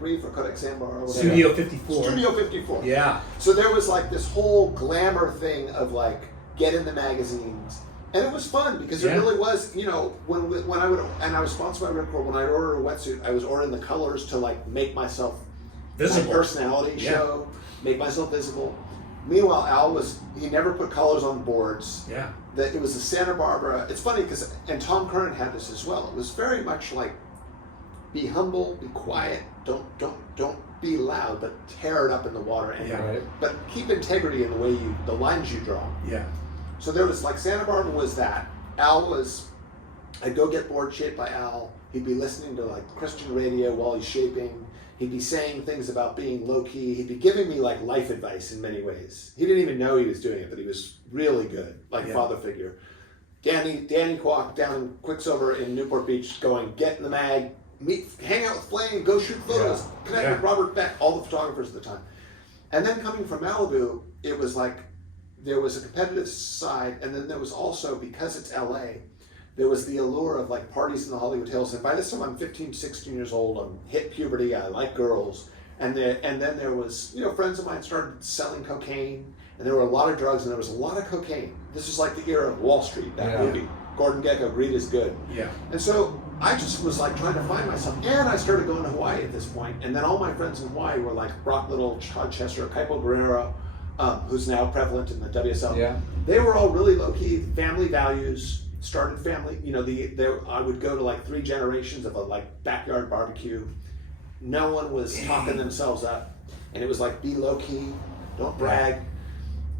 Reef or Kodak Sandbar or whatever. Studio 54. Studio 54. Yeah. So there was like this whole glamour thing of like get in the magazines, and it was fun because it really was. You know, when I was sponsored by Ripcord, when I ordered a wetsuit, I was ordering the colors to like make myself visible, my personality show, make myself visible. Meanwhile, Al he never put colors on boards. Yeah. That it was the Santa Barbara. It's funny because and Tom Curran had this as well. It was very much like. Be humble, be quiet, don't be loud, but tear it up in the water anyway. But keep integrity in the way the lines you draw. Yeah. So there was like Santa Barbara was that. I'd go get board shaped by Al. He'd be listening to like Christian radio while he's shaping. He'd be saying things about being low key. He'd be giving me like life advice in many ways. He didn't even know he was doing it, but he was really good, like father figure. Danny Kwok down in Quicksilver in Newport Beach going, get in the mag, hang out with Flame, go shoot photos, connect with Robert Beck, all the photographers at the time. And then coming from Malibu, it was like there was a competitive side, and then there was also, because it's LA, there was the allure of like parties in the Hollywood Hills. And by this time I'm 15, 16 years old, I'm hit puberty, I like girls. And then there was, friends of mine started selling cocaine, and there were a lot of drugs, and there was a lot of cocaine. This was like the era of Wall Street, that movie. Gordon Gekko, Greed is Good. Yeah. And so I just was like trying to find myself. And I started going to Hawaii at this point. And then all my friends in Hawaii were like Brock Little, Todd Chester, Kaipo Guerrero, who's now prevalent in the WSL. Yeah. They were all really low key, family values, started family. I would go to like 3 generations of a like backyard barbecue. No one was talking themselves up. And it was like, be low key, don't brag.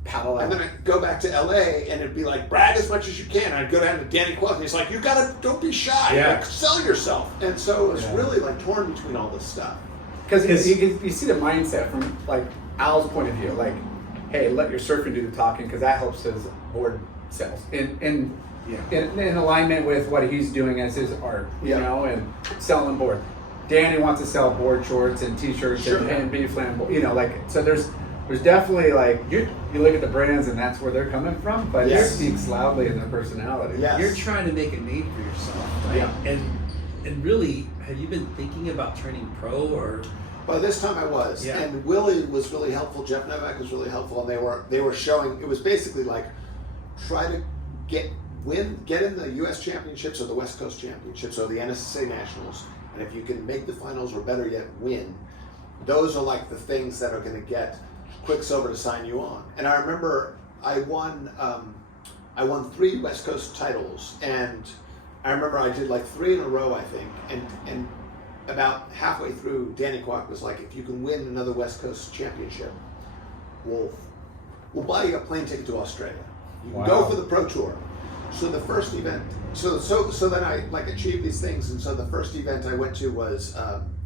Paddle out. And then I'd go back to LA and it'd be like, brag as much as you can. I'd go down to Danny Kwok and he's like, don't be shy. Like, sell yourself. And so it was really like torn between all this stuff. Because you see the mindset from like Al's point of view, like, hey, let your surfing do the talking because that helps his board sales. In alignment with what he's doing as his art, you know, and selling board. Danny wants to sell board shorts and t-shirts Sure. and be flamboyant, you know, like, so there's definitely like, you look at the brands and that's where they're coming from, but Yes. it speaks loudly in their personality. Yes. You're trying to make a name for yourself, right? Yeah. And really, have you been thinking about turning pro or? By this time I was, Yeah. and Willie was really helpful. Jeff Novak was really helpful, and they were showing. It was basically like try to get in the U.S. Championships or the West Coast Championships or the NSSA Nationals, and if you can make the finals or better yet win, those are like the things that are going to get Quicksilver to sign you on. And I remember I won 3 West Coast titles, and I remember I did like 3 in a row, I think, and about halfway through, Danny Kwok was like, if you can win another West Coast championship, we'll buy you a plane ticket to Australia. You can go for the pro tour. So the first event, so then I like achieved these things, and so the first event I went to was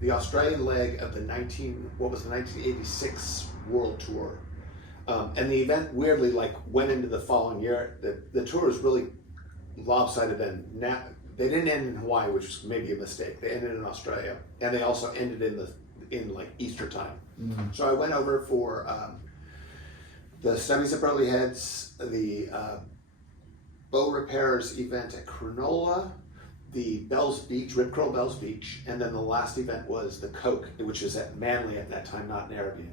the Australian leg of the 1986 World Tour. And the event weirdly like went into the following year. The tour was really lopsided, and now they didn't end in Hawaii, which was maybe a mistake. They ended in Australia, and they also ended in like Easter time. Mm-hmm. So I went over for the Stubbies at Burley Heads, the bow repairs event at Cronulla, the Bells Beach, Rip Curl Bells Beach, and then the last event was the Coke, which was at Manly at that time, not Narrabeen.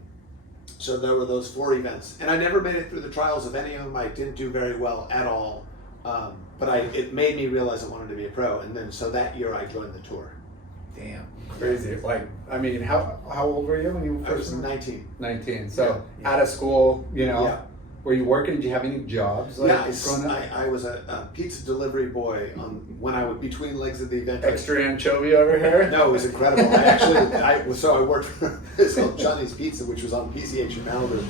So there were those 4 events, and I never made it through the trials of any of them. I didn't do very well at all, but it made me realize I wanted to be a pro, and then so that year I joined the tour. Damn. Crazy. Like, I mean, how old were you when you I first? was 19. 19. So Yeah. out of school, you know, Yeah. were you working? Did you have any jobs? Like, growing up? I was a pizza delivery boy when I was between legs of the event. Extra anchovy over here? No, it was incredible. I worked for it's called Johnny's Pizza, which was on PCH in Malibu.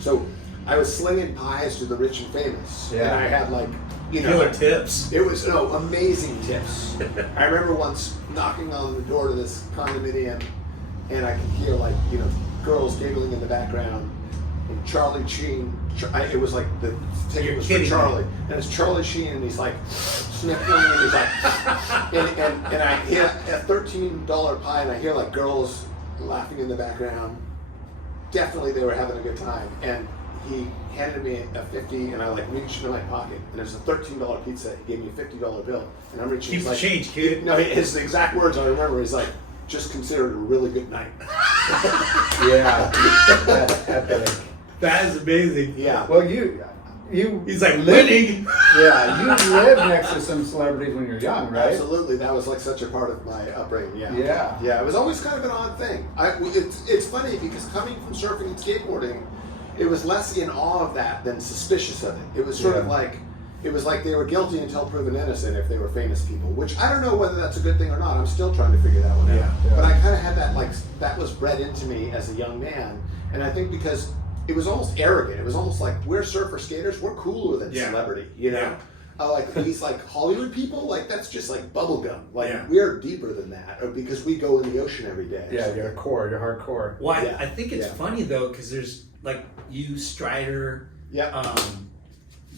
So I was slinging pies to the rich and famous, Yeah. and I had like, you know, Killer tips. it was amazing tips. I remember once knocking on the door to this condominium, and I could hear like, you know, girls giggling in the background, and Charlie Sheen. It was like the ticket was for kidding Charlie, and it's Charlie Sheen, and he's like sniffling, and he's like, and I hear a $13 pie, and I hear like girls laughing in the background. Definitely, they were having a good time, and he handed me a 50, and I like reached into my pocket, and there's a $13 pizza. He gave me a $50 bill, and I'm reaching. Keep the like, change, kid. No, his exact words I remember. He's like, just consider it a really good night. Yeah. That's epic. That is amazing. Yeah. Well, you He's like lived- winning. Yeah, you lived next to some celebrities when you were young, right? Absolutely, that was like such a part of my upbringing. Yeah, Yeah. It was always kind of an odd thing. It's funny because coming from surfing and skateboarding, it was less in awe of that than suspicious of it. It was sort of Yeah. like it was like they were guilty until proven innocent if they were famous people. Which I don't know whether that's a good thing or not. I'm still trying to figure that one out. Yeah. But I kind of had that that was bred into me as a young man, and I think because it was almost arrogant. It was almost like we're surfer skaters. We're cooler than celebrity, you know. Yeah. Like these like Hollywood people, like that's just like bubblegum. Like Yeah. we're deeper than that, or because we go in the ocean every day. Yeah, you're hardcore. Well, Yeah. I think it's Yeah. funny though, because there's like you, Strider, Yeah.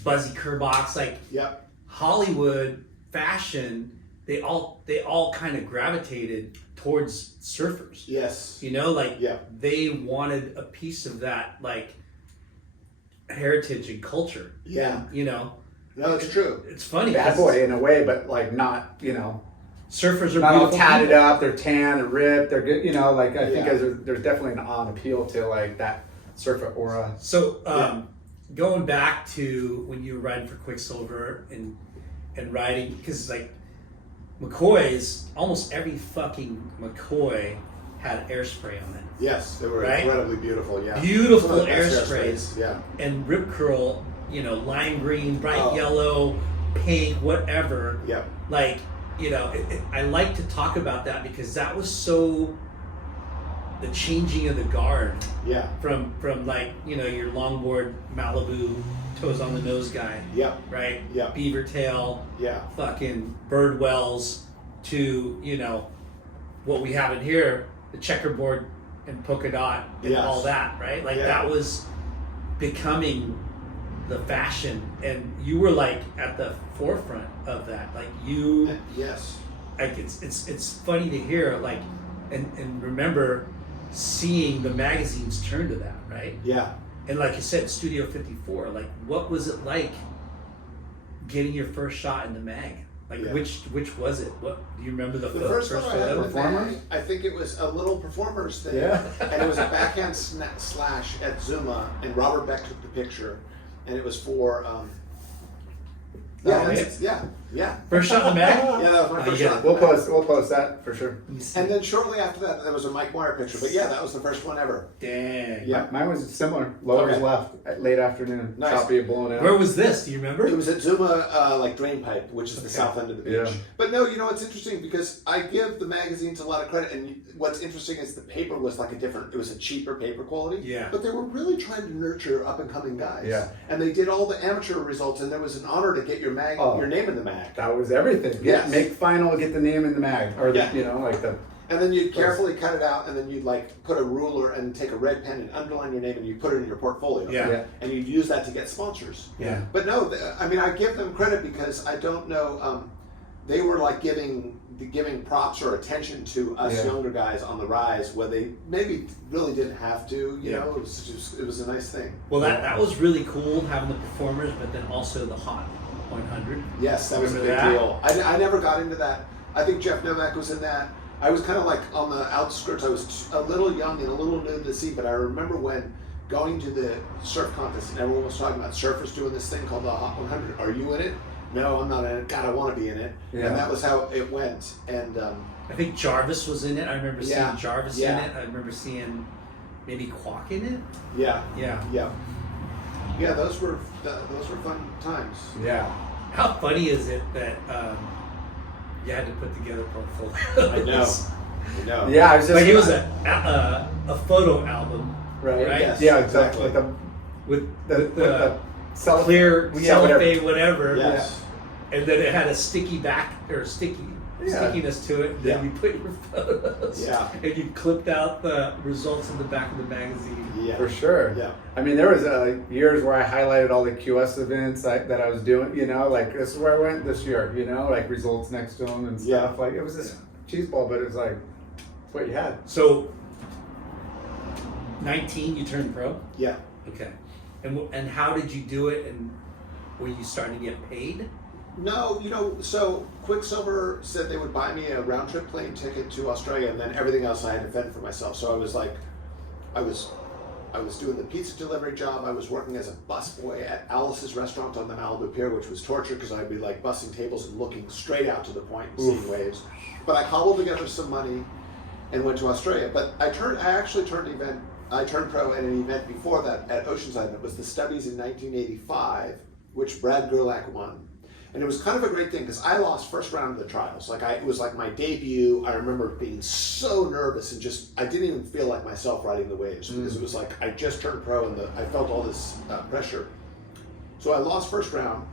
Buzzy Kerbox, like Yep. Hollywood fashion. They all kind of gravitated towards surfers. Yes. You know, like Yeah. they wanted a piece of that like heritage and culture. Yeah. You know, No, it's true. it's funny. Bad 'cause boy in a way, but like not, you know, surfers are not all beautiful tatted people. up. They're tan, they're ripped, they're good. You know, like I think Yeah. there's definitely an on appeal to like that surfer aura. So Yeah. going back to when you were riding for Quicksilver and riding, because like McCoy's, almost every fucking McCoy had airspray on it. Yes, they were Right? incredibly beautiful. Yeah. Beautiful Some of the best airsprays. Yeah. And Rip Curl, you know, lime green, bright Oh. yellow, pink, whatever. Yep. Like, you know, I like to talk about that because that was so the changing of the guard Yeah. from like, you know, your longboard Malibu toes on the nose guy, Yep. right? Yep. Beaver tail, Yeah. fucking Birdwells to, you know, what we have in here, the checkerboard and polka dot and Yes. all that, right? Like Yeah. that was becoming the fashion, and you were like at the forefront of that. Like you, Yes. like it's funny to hear like and remember seeing the magazines turn to that, right? Yeah. And like you said, Studio 54, like what was it like getting your first shot in the mag? Like which was it? What do you remember the first one I had photo? Performers? I think it was a little Performers thing. Yeah. And it was a backhand slash at Zuma, and Robert Beck took the picture, and it was for yeah. First shot in the mag? Yeah, that was my first shot. We'll post that for sure. And then shortly after that, there was a Mike Moyer picture. But yeah, that was the first one ever. Dang. Yeah. Mine was similar. Lowers Okay. left at late afternoon. Nice. Choppy, blown out. Where was this? Do you remember? It was at Zuma, like Drain Pipe, which is the south end of the beach. Yeah. But no, it's interesting because I give the magazines a lot of credit, and what's interesting is the paper was like it was a cheaper paper quality. Yeah. But they were really trying to nurture up and coming guys. Yeah. And they did all the amateur results, and there was an honor to get your name in the mag. That was everything. Yes. Make final, get the name in the mag, or the, like the. And then you'd carefully cut it out, and then you'd like put a ruler and take a red pen and underline your name, and you put it in your portfolio. Yeah. And you'd use that to get sponsors. Yeah. But no, I give them credit because I don't know. They were like giving props or attention to us younger guys on the rise, where they maybe really didn't have to. You know, it was a nice thing. Well, that was really cool having the Performers, but then also the Hot 100. Yes, that was a big deal. I never got into that. I think Jeff Novak was in that. I was kind of like on the outskirts. I was a little young and a little new to the scene, but I remember when going to the surf contest and everyone was talking about surfers doing this thing called the Hot 100. Are you in it? No, I'm not in it. God, I want to be in it. Yeah. And that was how it went. And I think Jarvis was in it. I remember seeing Yeah. Jarvis in Yeah. it. I remember seeing maybe Quack in it. yeah, Yeah. those were fun times. Yeah. How funny is it that you had to put together portfolios? I know. Yeah, I was just Like it was a photo album, right. right? Yes, Yeah, exactly. exactly. Like with the clear cellophane, whatever. Yes. And then it had a sticky back or stickiness to it. Then you put your photos. Yeah. And you clipped out the results in the back of the magazine. Yeah. For sure. Yeah. I mean, there was years where I highlighted all the QS events that I was doing. Like this is where I went this year. Like results next to them and stuff. Like it was this cheese ball, but it was like it's what you had. So, 19, you turned pro. Yeah. Okay. And how did you do it? And were you starting to get paid? No, so Quicksilver said they would buy me a round trip plane ticket to Australia, and then everything else I had to fend for myself. So I was like, I was doing the pizza delivery job. I was working as a busboy at Alice's restaurant on the Malibu Pier, which was torture because I'd be like bussing tables and looking straight out to the point and seeing waves. But I cobbled together some money and went to Australia. But I actually turned pro at an event before that at Oceanside. It was the Stubbies in 1985, which Brad Gerlach won. And it was kind of a great thing because I lost first round of the trials. It was like my debut. I remember being so nervous and I didn't even feel like myself riding the waves because it was like I just turned pro and I felt all this pressure. So I lost first round,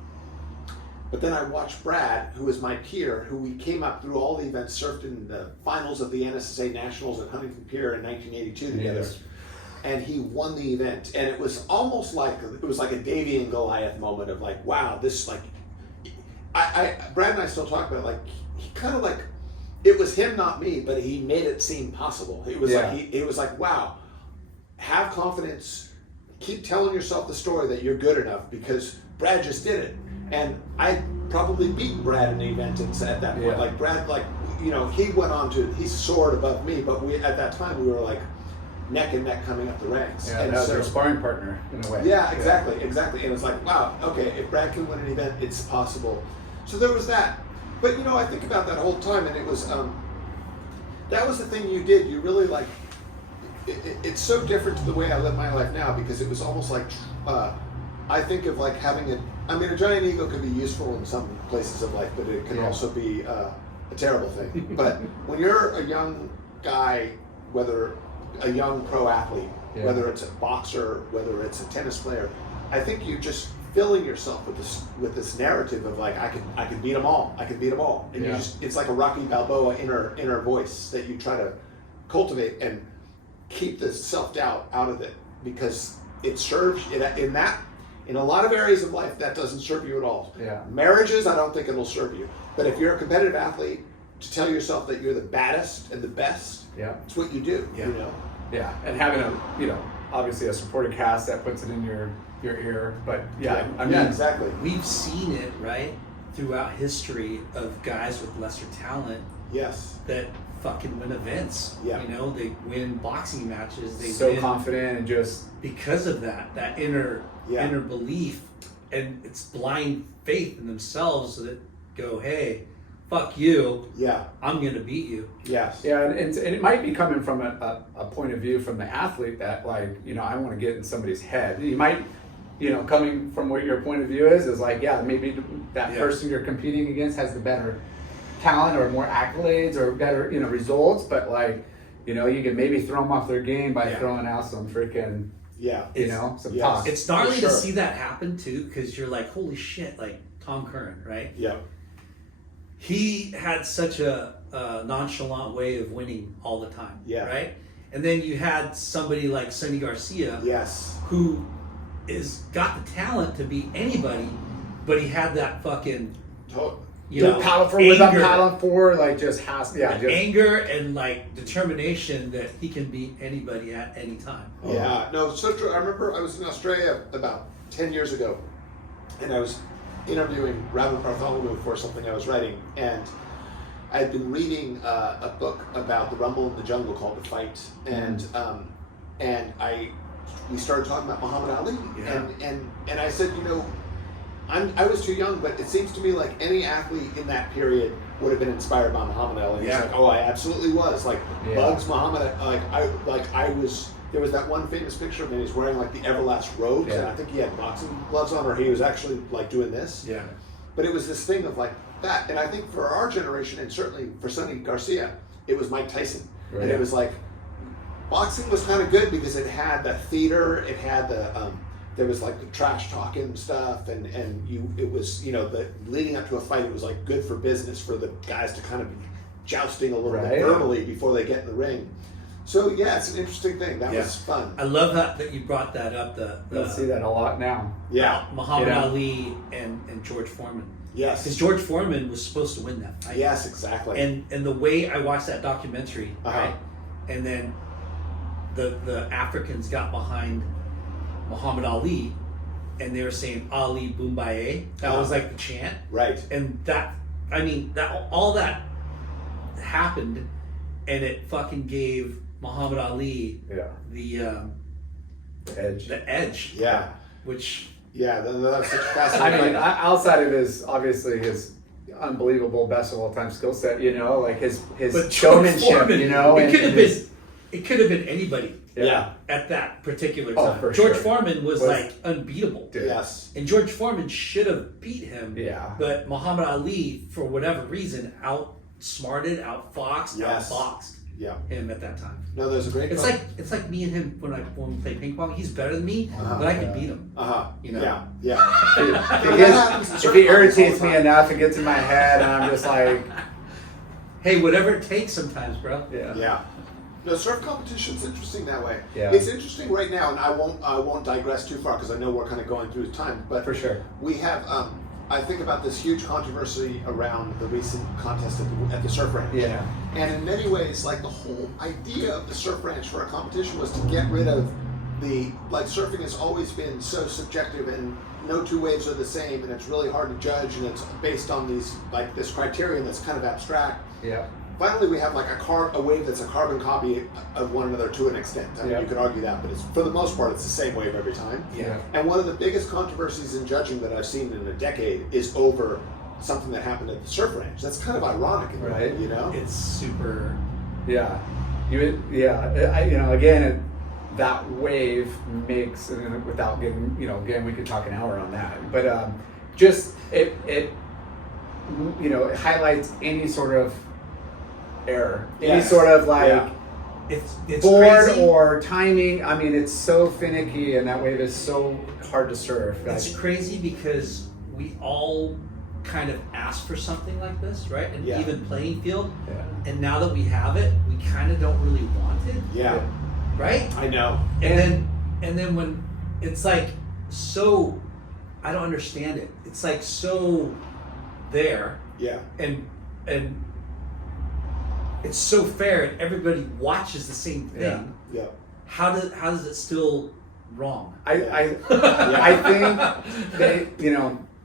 but then I watched Brad, who was my peer, who we came up through all the events, surfed in the finals of the NSSA Nationals at Huntington Pier in 1982 together. Yes. And he won the event. And it was almost like, a Davy and Goliath moment of like, wow, this like, Brad and I still talk about it, like he kind of like it was him, not me, but he made it seem possible. It was like it was like, wow, have confidence, keep telling yourself the story that you're good enough because Brad just did it, and I probably beat Brad in the event at that point. Yeah. Like Brad, he went on he soared above me, but at that time we were like neck and neck coming up the ranks. Yeah, and that was your sparring partner in a way. Yeah, exactly. And it's like, wow, okay, if Brad can win an event, it's possible. So there was that. But I think about that whole time, and it was that was the thing you did. You really like it's so different to the way I live my life now because it was almost like I think of like having a giant ego could be useful in some places of life, but it can also be a terrible thing. But when you're a young guy, whether a young pro athlete, whether it's a boxer, whether it's a tennis player, I think you just filling yourself with this narrative of like I can beat them all, and it's like a Rocky Balboa inner voice that you try to cultivate and keep the self-doubt out of it because it serves in a lot of areas of life that doesn't serve you at all. Yeah. Marriages, I don't think it'll serve you, but if you're a competitive athlete to tell yourself that you're the baddest and the best. Yeah. It's what you do. Yeah. You know. Yeah, and having a, obviously a supporting cast that puts it in your ear, but I mean, exactly. We've seen it, right, throughout history of guys with lesser talent Yes. that fucking win events. Yeah. They win boxing matches. They so win confident and just because of that inner belief, and it's blind faith in themselves that go, hey, fuck you. Yeah. I'm gonna beat you. Yes. yeah, and it might be coming from a point of view from the athlete that like, I want to get in somebody's head. You might, coming from what your point of view is like, yeah, maybe that person you're competing against has the better talent or more accolades or better, results, but like, you can maybe throw them off their game by throwing out some freaking, some talk. It's gnarly sure. to see that happen too, because you're like, holy shit, like Tom Curran, right? Yeah. He had such a nonchalant way of winning all the time, right? And then you had somebody like Sonny Garcia, Yes. who got the talent to beat anybody, but he had that fucking Power for without talent for like just has anger and like determination that he can beat anybody at any time. Yeah, no, so true. I remember I was in Australia about 10 years ago, and I was interviewing Robin Bartholomew for something I was writing, and I had been reading a book about the Rumble in the Jungle called The Fight, and we started talking about Muhammad Ali, and I said, I was too young, but it seems to me like any athlete in that period would have been inspired by Muhammad Ali. He's like, I absolutely was. Like Bugs Muhammad, I was. There was that one famous picture of him. He's wearing like the Everlast robes, and I think he had boxing gloves on, or he was actually like doing this. Yeah. But it was this thing of like that, and I think for our generation, and certainly for Sonny Garcia, it was Mike Tyson, and it was like boxing was kind of good because it had the theater, it had the. There was like the trash talking stuff, and it was the leading up to a fight. It was like good for business for the guys to kind of be jousting a little bit verbally before they get in the ring. So it's an interesting thing. That was fun. I love that you brought that up. You'll see that a lot now. Yeah, Muhammad Ali and George Foreman. Yes, because George Foreman was supposed to win that fight. Yes, exactly. And the way I watched that documentary, right, and then the Africans got behind Muhammad Ali, and they were saying Ali Boombaye. That was like the chant, right? And that all that happened, and it fucking gave Muhammad Ali the edge. The edge. Yeah. Which that's such a fascinating. Outside of his unbelievable best of all time skill set, like his showmanship, Foreman, it could have been anybody. Yeah. At that particular time. For George sure. Foreman was like unbeatable. Dude. Yes. And George Foreman should have beat him. Yeah. But Muhammad Ali, for whatever reason, outsmarted, outfoxed, outboxed him at that time. No, there's a great. It's like me and him when we play ping pong. He's better than me, but I can beat him. If he irritates me enough, it gets in my head, and I'm just like, hey, whatever it takes sometimes, bro. Yeah. No, surf competition's interesting that way. Yeah. It's interesting right now, and I won't digress too far because I know we're kind of going through time. But for sure, we have. I think about this huge controversy around the recent contest at the surf ranch. Yeah. And in many ways, like the whole idea of the surf ranch for a competition was to get rid of surfing has always been so subjective and no two waves are the same, and it's really hard to judge, and it's based on this criterion that's kind of abstract. Yeah. Finally, we have a wave that's a carbon copy of one another to an extent. I mean, you could argue that, but for the most part, it's the same wave every time. Yeah. And one of the biggest controversies in judging that I've seen in a decade is over something that happened at the surf ranch. That's kind of ironic, in a way, It's super. Yeah. Again, that wave makes, without getting, again, we could talk an hour on that, but just it highlights any sort of error, any sort of it's board crazy. Or timing. I mean, it's so finicky, and that wave is so hard to surf. It's crazy because we all kind of asked for something like this, right? An even playing field. Yeah. And now that we have it, we kind of don't really want it. Yeah. Right? I know. And then when it's like so, I don't understand it. It's like so there. Yeah. And it's so fair and everybody watches the same thing. Yeah. How does it still wrong? I think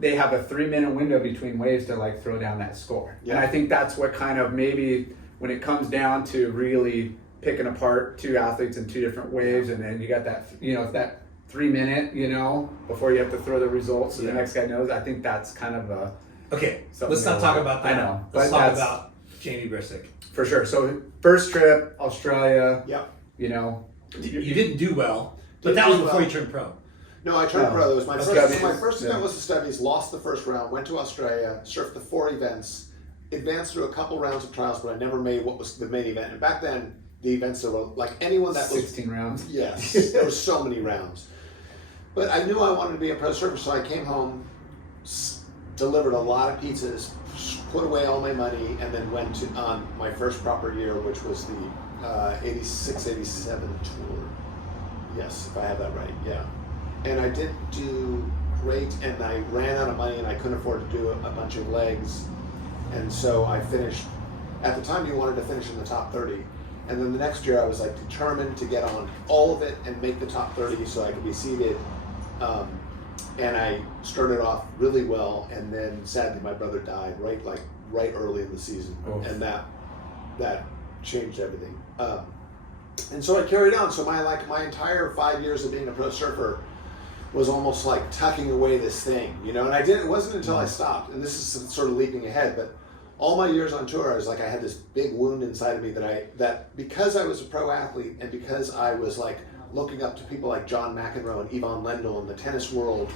they have a 3-minute window between waves to like throw down that score. Yeah. And I think that's what kind of maybe when it comes down to really picking apart two athletes in two different waves, and then you got that that 3-minute before you have to throw the results so the next guy knows. I think that's kind of a Okay, something let's not talk about that. I know, Let's but talk about Jaime Brisick. for sure. So first trip, Australia. Yep. You didn't do well, but Didn't that was do before well. you turned pro. No, I turned pro. It was my That's first. gotta be- My first event yeah. was the Stubbies. Lost the first round. Went to Australia. Surfed the 4 events. Advanced through a couple rounds of trials, but I never made what was the main event. And back then, the events were like anyone that was 16 rounds. Yes, there were so many rounds. But I knew I wanted to be a pro surfer, so I came home, delivered a lot of pizzas, put away all my money, and then went on my first proper year, which was the 86, 87 tour. Yes, if I have that right, yeah. And I did do great, and I ran out of money, and I couldn't afford to do a bunch of legs. And so I finished, at the time you wanted to finish in the top 30. And then the next year I was like determined to get on all of it and make the top 30 so I could be seated. And I started off really well, and then sadly my brother died right early in the season. Oh. And that changed everything. And so I carried on. So my entire 5 years of being a pro surfer was almost like tucking away this thing, and it wasn't until I stopped, and this is sort of leaping ahead, but all my years on tour, I was like, I had this big wound inside of me that because I was a pro athlete and because I was like looking up to people like John McEnroe and Yvonne Lendl in the tennis world,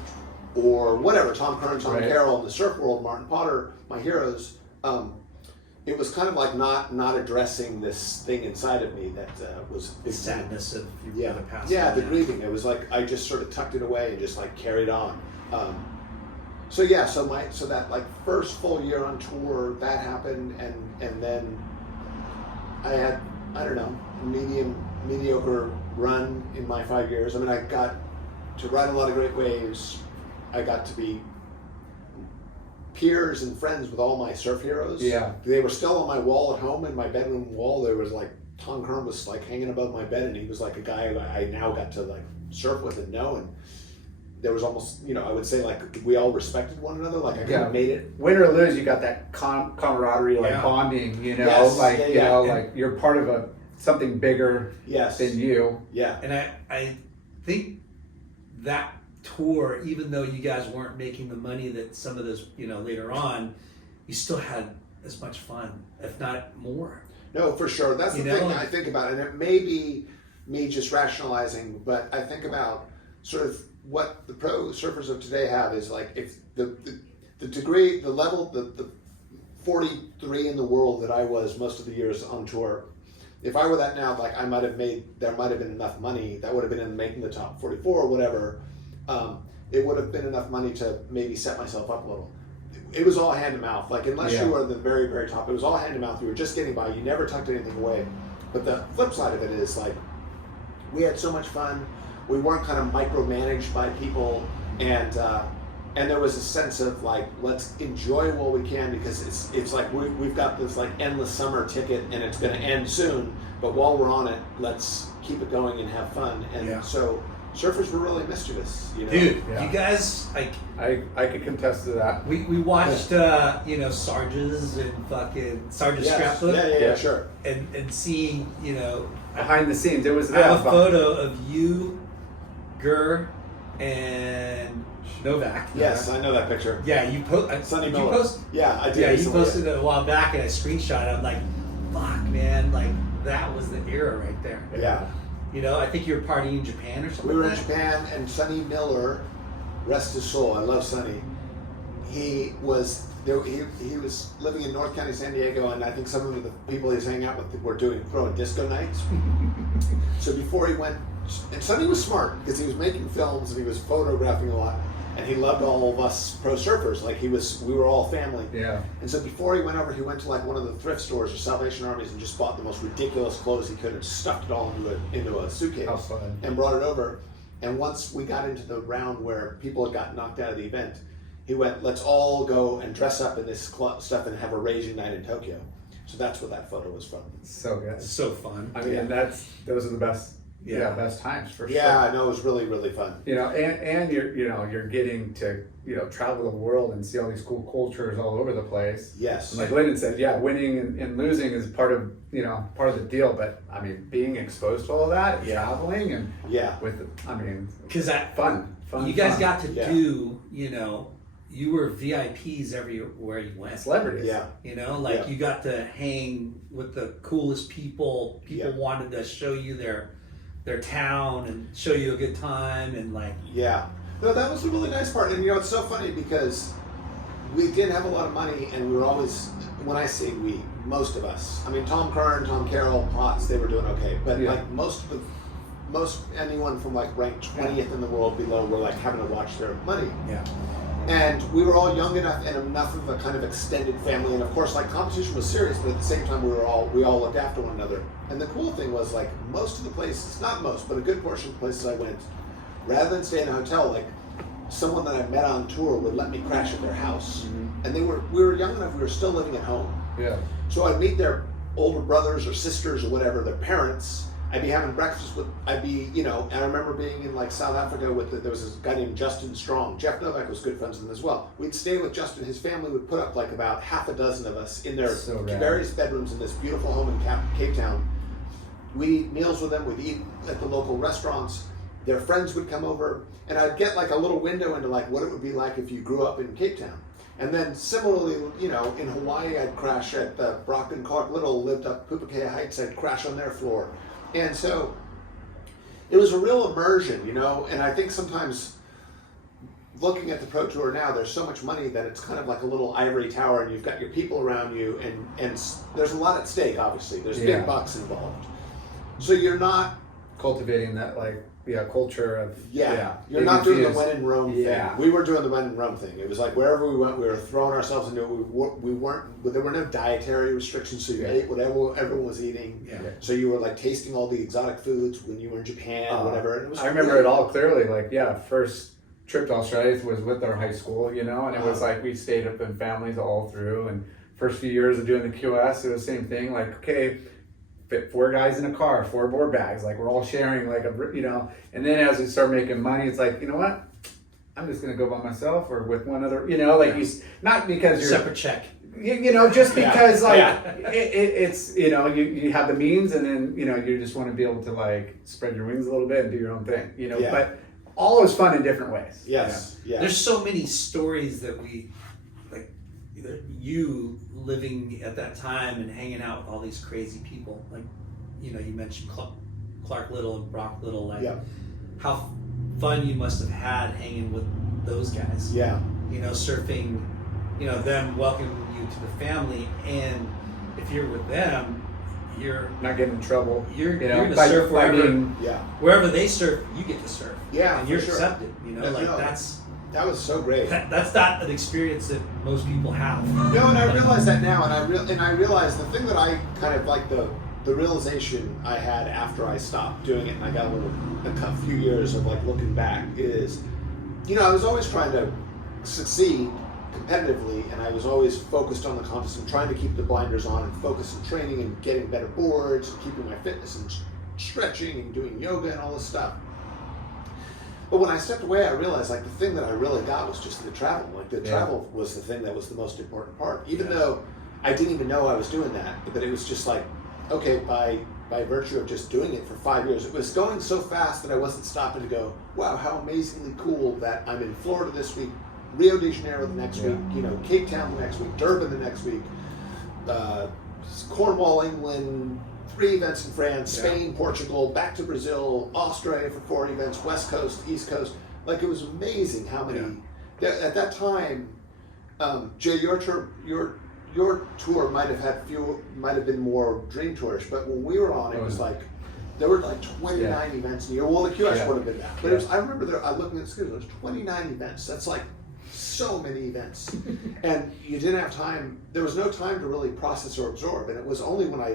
or whatever, Tom Curran, Tom Carroll in the surf world, Martin Potter, my heroes, it was kind of like not addressing this thing inside of me that was The sadness of yeah, the past. yeah, the grieving. It was like I just sort of tucked it away and just like carried on. So that like first full year on tour, that happened, and then I had, I don't know, mediocre run in my 5 years. I mean, I got to ride a lot of great waves. I got to be peers and friends with all my surf heroes. Yeah. They were still on my wall at home, in my bedroom wall. There was like Tom Curran was like hanging above my bed, and he was like a guy I now got to like surf with and know. And there was almost, I would say like we all respected one another. Like I kind of made it. Win or lose, you got that camaraderie, like bonding. Yes. Like you're part of something bigger Yes. than you. Yeah. And I think that tour, even though you guys weren't making the money that some of those, later on, you still had as much fun, if not more. No, for sure. That's the thing I think about, and it may be me just rationalizing, but I think about sort of what the pro surfers of today have is like if the degree, the level, the 43 in the world that I was most of the years on tour. If I were that now, like there might have been enough money that would have been in making the top 44 or whatever. It would have been enough money to maybe set myself up a little. It was all hand to mouth. Like unless you were at the very, very top, it was all hand to mouth. You were just getting by. You never tucked anything away. But the flip side of it is like we had so much fun. We weren't kind of micromanaged by people, and there was a sense of like let's enjoy while we can, because it's like we've got this like endless summer ticket and it's going to end soon. But while we're on it, let's keep it going and have fun. And so surfers were really mischievous, Dude, Yeah. you guys, like, I could contest to that. we watched, Sarge's and fucking Sarge's scrapbook. Yeah, sure. And seeing, Behind the scenes, it was I have a photo of you, Gurr, and Novak. Yes, I know that picture. Yeah, you Sonny did Miller. you post? Yeah, I did. Yeah, you recently. posted it a while back, and I screenshot it. I'm like, fuck, man, like that was the era right there. Yeah. I think you were partying in Japan or something. We were in like that? Japan, and Sonny Miller, rest his soul, I love Sonny. He was living in North County, San Diego, and I think some of the people he was hanging out with were throwing disco nights. So before he went, and Sonny was smart because he was making films and he was photographing a lot, and he loved all of us pro surfers. Like we were all family. Yeah. And so before he went over, he went to like one of the thrift stores or Salvation Armies and just bought the most ridiculous clothes he could and stuffed it all into a suitcase How fun. and brought it over. And once we got into the round where people had gotten knocked out of the event, he went, let's all go and dress up in this stuff and have a raging night in Tokyo. So that's what that photo was from. So good. It's so fun. I mean, those are the best. Yeah, best times for sure. Yeah, no, it was really, really fun. You know, and you're getting to travel the world and see all these cool cultures all over the place. Yes. And like Lyndon said, yeah, winning and losing is part of the deal. But I mean, being exposed to all that, traveling and because fun. You guys fun. got to do, you were VIPs everywhere you went. Celebrities. Yeah. You got to hang with the coolest people. People Yeah. wanted to show you their town and show you a good time and Yeah. No, that was the really nice part. And it's so funny because we didn't have a lot of money and we were always, when I say we, most of us. I mean, Tom Kern, Tom Carroll, Potts, they were doing okay. But most anyone from ranked 20th in the world below were having to watch their money. Yeah. And we were all young enough and enough of a kind of extended family, and of course, competition was serious, but at the same time, we all looked after one another. And the cool thing was, most of the places, not most, but a good portion of the places I went, rather than stay in a hotel, someone that I met on tour would let me crash at their house, and we were young enough, we were still living at home. Yeah. So I'd meet their older brothers or sisters or whatever, their parents. I'd be having breakfast with, and I remember being in South Africa there was this guy named Justin Strong. Jeff Novak was good friends with him as well. We'd stay with Justin, his family would put up about half a dozen of us in their various bedrooms in this beautiful home in Cape Town. We'd eat meals with them, we'd eat at the local restaurants. Their friends would come over, and I'd get a little window into what it would be like if you grew up in Cape Town. And then similarly, in Hawaii, I'd crash at Brock and Clark Little lived up Pupukea Heights, I'd crash on their floor. And so it was a real immersion, and I think sometimes looking at the Pro Tour now, there's so much money that it's kind of like a little ivory tower and you've got your people around you and there's a lot at stake, obviously. There's big bucks involved. So you're not cultivating that culture of you're not doing the when in Rome thing. Yeah. We were doing the when in Rome thing. It was wherever we went, we were throwing ourselves into it. We weren't. There were no dietary restrictions, so you ate whatever everyone was eating. Yeah. So you were tasting all the exotic foods when you were in Japan, whatever. And it was I remember it all clearly. First trip to Australia was with our high school, and it was we stayed up in families all through. And first few years of doing the QS, it was the same thing. Okay. Fit 4 guys in a car, 4 board bags. We're all sharing and then as we start making money, it's you know what? I'm just gonna go by myself or with one other. You not because you're separate check. Just because it's you have the means and then you just want to be able to spread your wings a little bit and do your own thing. But all is fun in different ways. Yes. Yeah. There's so many stories that we you living at that time and hanging out with all these crazy people, you mentioned Clark Little and Brock Little, how fun you must have had hanging with those guys. Yeah. Surfing, them welcoming you to the family, and if you're with them, you're not getting in trouble. You're gonna surf wherever they surf, you get to surf. Yeah, and you're sure. accepted. That was so great. That's not an experience that most people have. No, and I realize that now, and I realize the thing that I kind of the realization I had after I stopped doing it, and I got a few years of looking back is, I was always trying to succeed competitively, and I was always focused on the contest and trying to keep the blinders on and focus on training and getting better boards and keeping my fitness and stretching and doing yoga and all this stuff. But when I stepped away, I realized the thing that I really got was just the travel. Travel was the thing that was the most important part. Even though I didn't even know I was doing that, but it was just okay, by virtue of just doing it for 5 years, it was going so fast that I wasn't stopping to go, wow, how amazingly cool that I'm in Florida this week, Rio de Janeiro the next week, Cape Town the next week, Durban the next week, Cornwall, England, 3 events in France, Spain, Portugal, back to Brazil, Australia for 4 events, West Coast, East Coast. It was amazing how many. At that time, Jay, your tour might have been more dream tourish, but when we were on, it was there were 29 events in a year. Well, the QS would have been that, but I remember looking at the schedule. There was 29 events. That's so many events, and you didn't have time. There was no time to really process or absorb, and it was only when I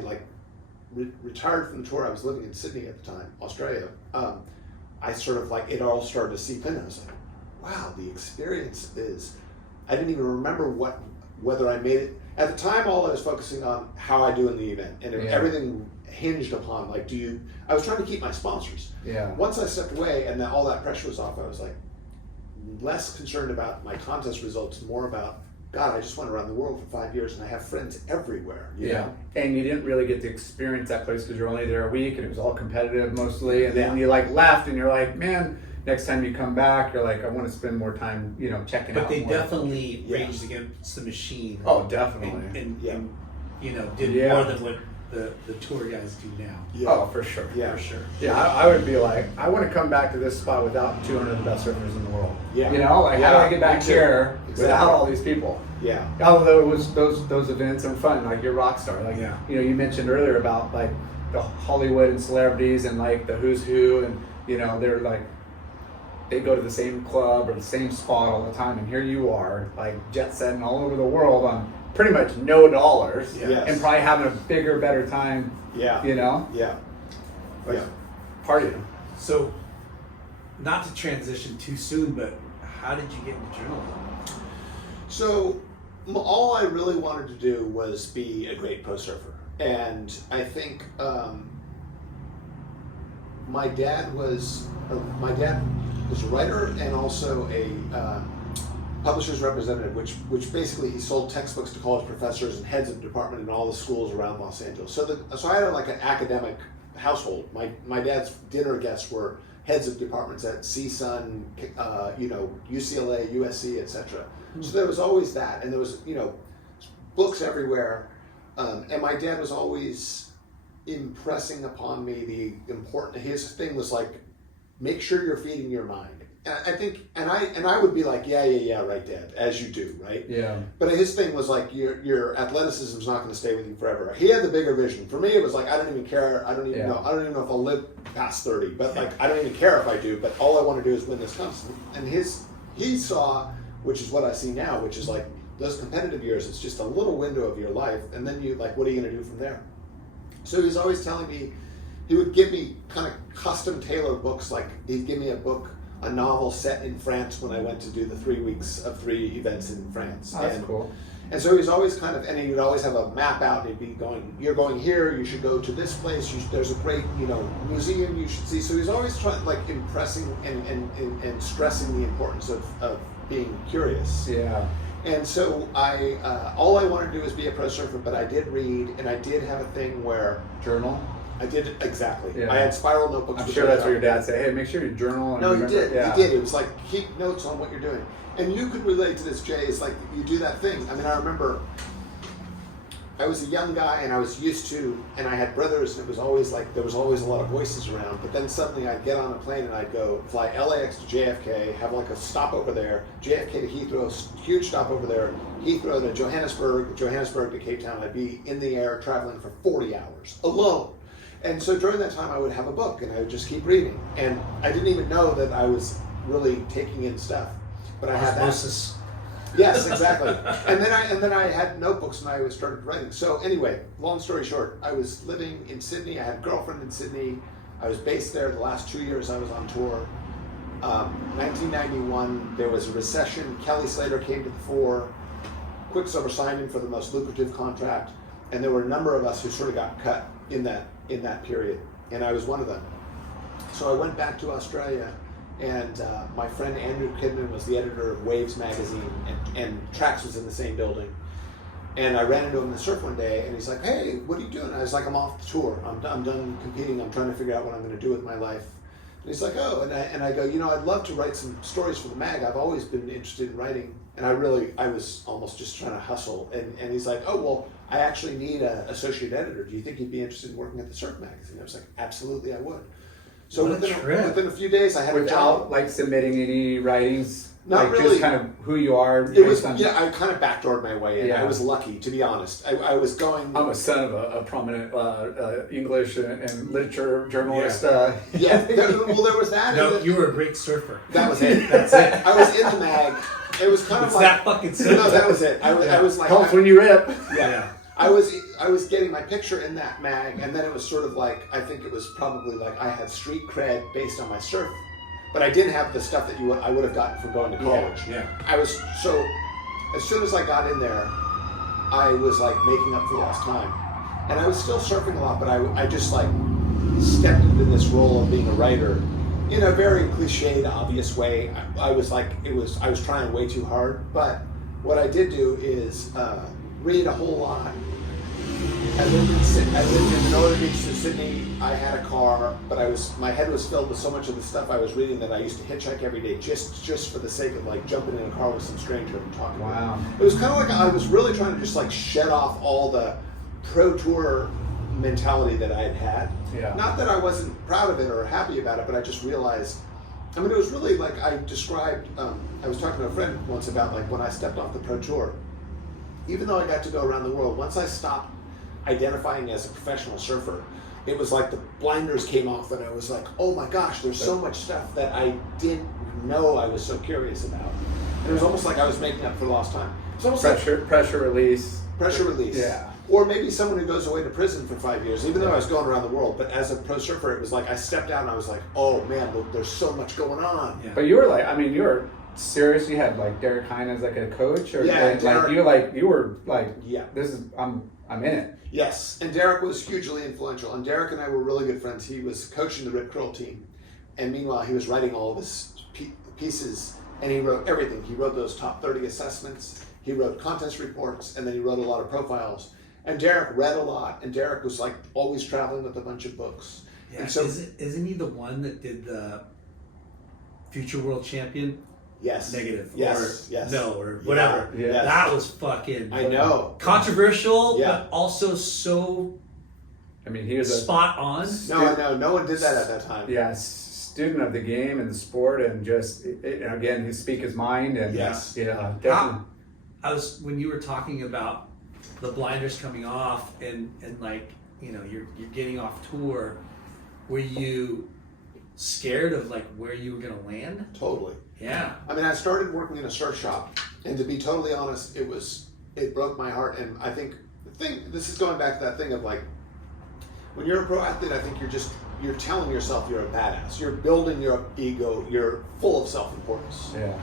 retired from the tour. I was living in Sydney at the time, Australia. I sort of it all started to seep in. I was wow, the experience is. I didn't even remember what whether I made it. At the time, all I was focusing on how I do in the event, and everything hinged upon like, I was trying to keep my sponsors. Yeah. Once I stepped away and all that pressure was off, I was like less concerned about my contest results, more about, God, I just went around the world for 5 years and I have friends everywhere. You know? And you didn't really get to experience that place because you're only there a week and it was all competitive mostly. And then you like left and you're like, man, next time you come back, you're like, I want to spend more time, checking out. But they more. definitely raged against the machine. Oh, definitely. And did more than what the tour guys do now. Yeah. Oh, for sure. Yeah. For sure. Yeah, I would be like, I want to come back to this spot without 200 of the best surfers in the world. Yeah. How do I get back here Exactly. without all these people? Yeah. Although it was those events are fun, like you're rock star. Like you mentioned earlier about like the Hollywood and celebrities and like the who's who, and they're like they go to the same club or the same spot all the time, and here you are like jet setting all over the world on pretty much no dollars, and probably having a bigger, better time. Yeah. Yeah. Partying. So, not to transition too soon, but how did you get into journalism? So, all I really wanted to do was be a great pro surfer, and I think my dad was a writer and also a publisher's representative, which basically he sold textbooks to college professors and heads of department in all the schools around Los Angeles. So I had like an academic household. My dad's dinner guests were heads of departments at CSUN, UCLA, USC, etc. So there was always that, and there was books everywhere, and my dad was always impressing upon me his thing was like, make sure you're feeding your mind. And I think, and I would be like, yeah, right, Dad, as you do, right? Yeah. But his thing was like, your athleticism is not going to stay with you forever. He had the bigger vision. For me, it was like, I don't even care. I don't even know if I'll live past 30. But like, I don't even care if I do. But all I want to do is win this contest. And he saw, which is what I see now, which is like those competitive years. It's just a little window of your life, and then you like, what are you going to do from there? So he was always telling me, he would give me kind of custom tailored books. Like he'd give me a novel set in France when I went to do the 3 weeks of 3 events in France. Oh, that's cool. And so he's always and he would always have a map out, and he'd be going, you're going here, you should go to this place, there's a great, museum you should see. So he's always trying, like, impressing and stressing the importance of being curious. Yeah. And so all I wanted to do was be a pro surfer, but I did read, and I did have a thing where... Journal? I did, exactly. Yeah. I had spiral notebooks. I'm sure that's what your dad said. Hey, make sure you journal. And no, he did. Yeah. He did. It was like, keep notes on what you're doing. And you could relate to this, Jay. It's like you do that thing. I mean, I remember I was a young guy and I was used to, and I had brothers, and it was always like, there was always a lot of voices around. But then suddenly I'd get on a plane and I'd go fly LAX to JFK, have like a stop over there, JFK to Heathrow, huge stop over there, Heathrow to Johannesburg to Cape Town. I'd be in the air traveling for 40 hours alone. And so during that time, I would have a book and I would just keep reading. And I didn't even know that I was really taking in stuff. But I had osmosis. Yes, exactly. and then I had notebooks and I started writing. So anyway, long story short, I was living in Sydney. I had a girlfriend in Sydney. I was based there the last 2 years I was on tour. 1991, there was a recession. Kelly Slater came to the fore. Quicksilver signed him for the most lucrative contract. And there were a number of us who sort of got cut in that period, and I was one of them. So I went back to Australia, and my friend Andrew Kidman was the editor of Waves magazine, and Trax was in the same building. And I ran into him in the surf one day, and he's like, "Hey, what are you doing?" I was like, "I'm off the tour. I'm done competing. I'm trying to figure out what I'm going to do with my life." And he's like, "Oh," and I go, "I'd love to write some stories for the mag. I've always been interested in writing." And I was almost just trying to hustle. And he's like, "Oh, well, I actually need an associate editor. Do you think you'd be interested in working at the surf magazine?" I was like, "Absolutely, I would." So within a few days, I had a job. Without like submitting any writings. Not like really. Just kind of who you are. It was I kind of backdoored my way in. Yeah. I was lucky, to be honest. I was going. I'm a son of a prominent English and literature journalist. Well, there was that. No, you were a great surfer. That was it. That's it. I was in the mag. It was kind of like that fucking simple. No, that was it. I was like, helps when you rip. Yeah. I was getting my picture in that mag, and then it was sort of like, I think it was probably like I had street cred based on my surf, but I didn't have the stuff that I would have gotten from going to college. Yeah. I was so, as soon as I got in there, I was like making up for lost time. And I was still surfing a lot, but I just like stepped into this role of being a writer in a very cliched, obvious way. I was trying way too hard. But what I did do is read a whole lot. I lived in Northern Beach, Sydney. I had a car, but my head was filled with so much of the stuff I was reading that I used to hitchhike every day just for the sake of like jumping in a car with some stranger and talking to him. It was kind of like I was really trying to just like shed off all the pro tour mentality that I had had. Yeah. Not that I wasn't proud of it or happy about it, but I just realized, I mean, it was really like I described, I was talking to a friend once about like when I stepped off the pro tour, even though I got to go around the world, once I stopped identifying as a professional surfer, it was like the blinders came off and I was like, oh my gosh, there's so much stuff that I didn't know I was so curious about. And it was almost like I was making up for lost time. It's almost Pressure release. Pressure release. Yeah. Or maybe someone who goes away to prison for 5 years, even though I was going around the world. But as a pro surfer, it was like I stepped out and I was like, oh man, look, there's so much going on. Yeah. But you were like, I mean, you were serious. You had like Derek Hine as like a coach, or Yeah, like you were like, Yeah. this is I'm in it. Yes, and Derek was hugely influential. And Derek and I were really good friends. He was coaching the Rip Curl team, and meanwhile he was writing all of his pieces, and he wrote everything. He wrote those top 30 assessments. He wrote contest reports, and then he wrote a lot of profiles. And Derek read a lot, and Derek was like always traveling with a bunch of books. Yeah, and so, isn't he the one that did the Future World Champion? yes, Negative. yes, Or yes, no, or whatever. Yeah. Yes. That was fucking I know. controversial, Yeah. but also so I mean, he was a spot on. No, I know. No one did that at that time. student of the game and the sport, and just again, he speak his mind, and Yes. yeah, definitely. I was when you were talking about the blinders coming off and like, you know, you're getting off tour, were you scared of like where you were gonna land? Totally. Yeah. I mean, I started working in a surf shop, and to be totally honest, it broke my heart. And I think this is going back to that thing of like, when you're a pro athlete, I think you're telling yourself you're a badass. You're building your ego. You're full of self-importance. Yeah.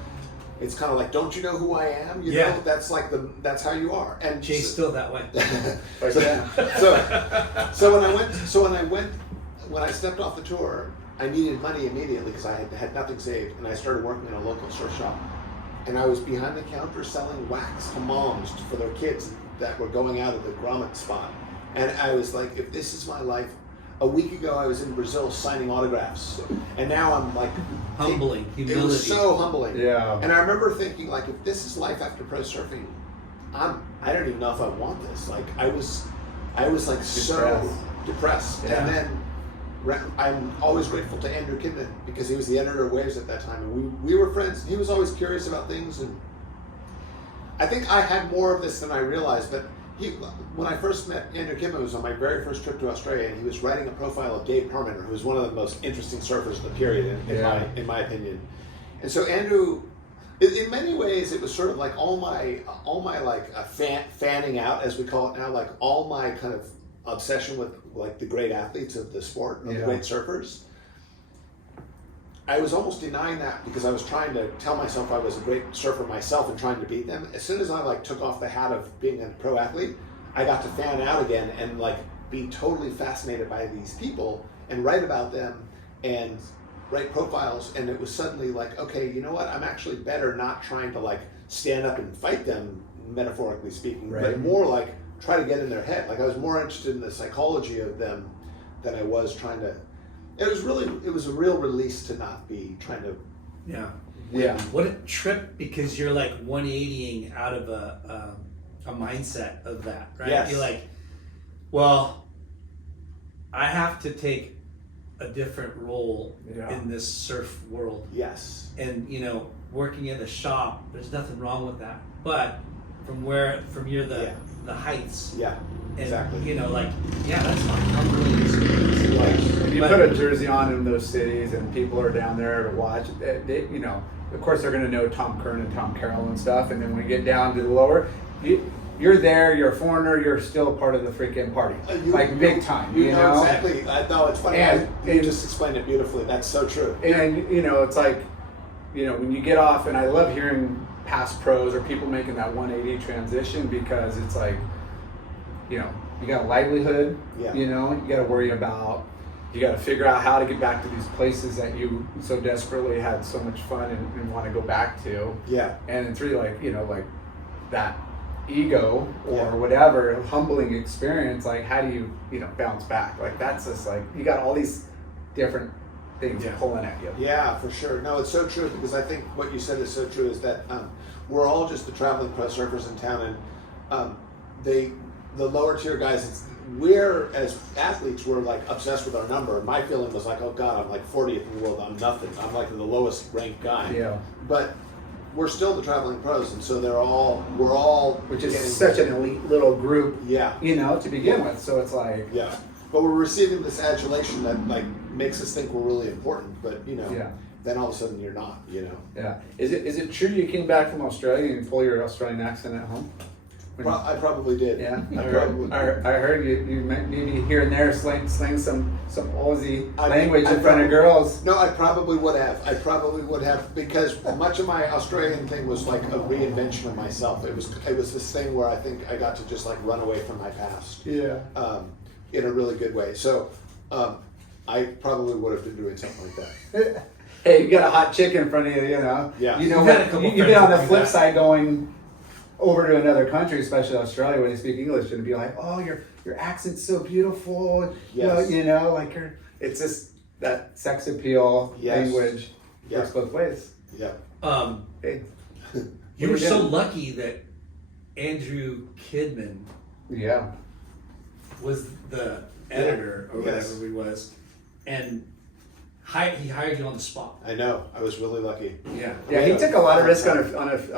It's kind of like, don't you know who I am? You Yeah. know, that's like that's how you are. And Jay's still that way. when I stepped off the tour, I needed money immediately because I had nothing saved, and I started working in a local surf shop. And I was behind the counter selling wax to moms for their kids that were going out of the grommet spot. And I was like, if this is my life, a week ago I was in Brazil signing autographs, and now I'm like Humbling, humility. It was so humbling. Yeah. And I remember thinking, like, if this is life after pro surfing, I don't even know if I want this. Like, I was like so depressed. Yeah. And then I'm always grateful to Andrew Kidman because he was the editor of Waves at that time, and we were friends. He was always curious about things, and I think I had more of this than I realized. But when I first met Andrew Kidman, it was on my very first trip to Australia, and he was writing a profile of Dave Perlmutter, who was one of the most interesting surfers of the period, in my opinion. And so Andrew, in many ways, it was sort of like all my like fanning out, as we call it now, like all my kind of obsession with like the great athletes of the sport, the great surfers. I was almost denying that because I was trying to tell myself I was a great surfer myself and trying to beat them. As soon as I like took off the hat of being a pro athlete, I got to fan out again and like be totally fascinated by these people and write about them and write profiles. And it was suddenly like, okay, you know what? I'm actually better not trying to like stand up and fight them, metaphorically speaking, but more like try to get in their head. Like I was more interested in the psychology of them than I was trying to. It was a real release to not be trying to. Yeah. What a trip, because you're like 180ing out of a mindset of that, right? Yes. You're like, well, I have to take a different role in this surf world. Yes. And you know, working in a shop, there's nothing wrong with that. But from the heights. Yeah. And, exactly. you know, like, yeah, that's not humbling experience. If you put a jersey on in those cities and people are down there to watch, they you know, of course they're going to know Tom Kern and Tom Carroll and stuff. And then when you get down to the lower, you're there, you're a foreigner, you're still part of the freaking party. Big time. You know exactly. No, it's funny. You just explained it beautifully. That's so true. And, you know, it's like, you know, when you get off, and I love hearing past pros or people making that 180 transition, because it's like, you know, you got a livelihood, Yeah. you know, you got to worry about, you got to figure out how to get back to these places that you so desperately had so much fun and want to go back to. Yeah. And it's really like, you know, like that ego or Yeah. whatever humbling experience, like how do you, you know, bounce back? Like that's just like, you got all these different things Yeah. pulling at you. Yeah, for sure. No, it's so true, because I think what you said is so true, is that we're all just the traveling pro surfers in town, and the lower tier guys, we're, as athletes, we're like obsessed with our number. My feeling was like, oh God, I'm like 40th in the world, I'm nothing. I'm like the lowest ranked guy. Yeah. But we're still the traveling pros, and so we're all Which is getting, such an elite little group, yeah. you know, to begin with. So it's like, Yeah, but we're receiving this adulation that like makes us think we're really important, but you know, Yeah. then all of a sudden you're not, you know. yeah. Is it true you came back from Australia and pull your Australian accent at home? I probably did. Yeah, I probably. I heard you maybe here and there sling some Aussie I language in front probably- of girls. No, I probably would have, because much of my Australian thing was like a reinvention of myself. It was this thing where I think I got to just like run away from my past. Yeah. In a really good way. So I probably would have been doing something like that. Hey, you got a hot chick in front of you, you know. Yeah. You know, You've had a couple you've been friends on that the do flip that. side going over to another country, especially Australia, when you speak English, and be like, oh, your accent's so beautiful. Yes. You know, like it's just that sex appeal Yes. language Yeah. works both ways. Yeah. Hey. You were What are so doing? lucky that Andrew Kidman Yeah. was the editor or Yes. whatever he was, and he hired you on the spot. I know. I was really lucky. Yeah. Yeah, he took a lot of risk on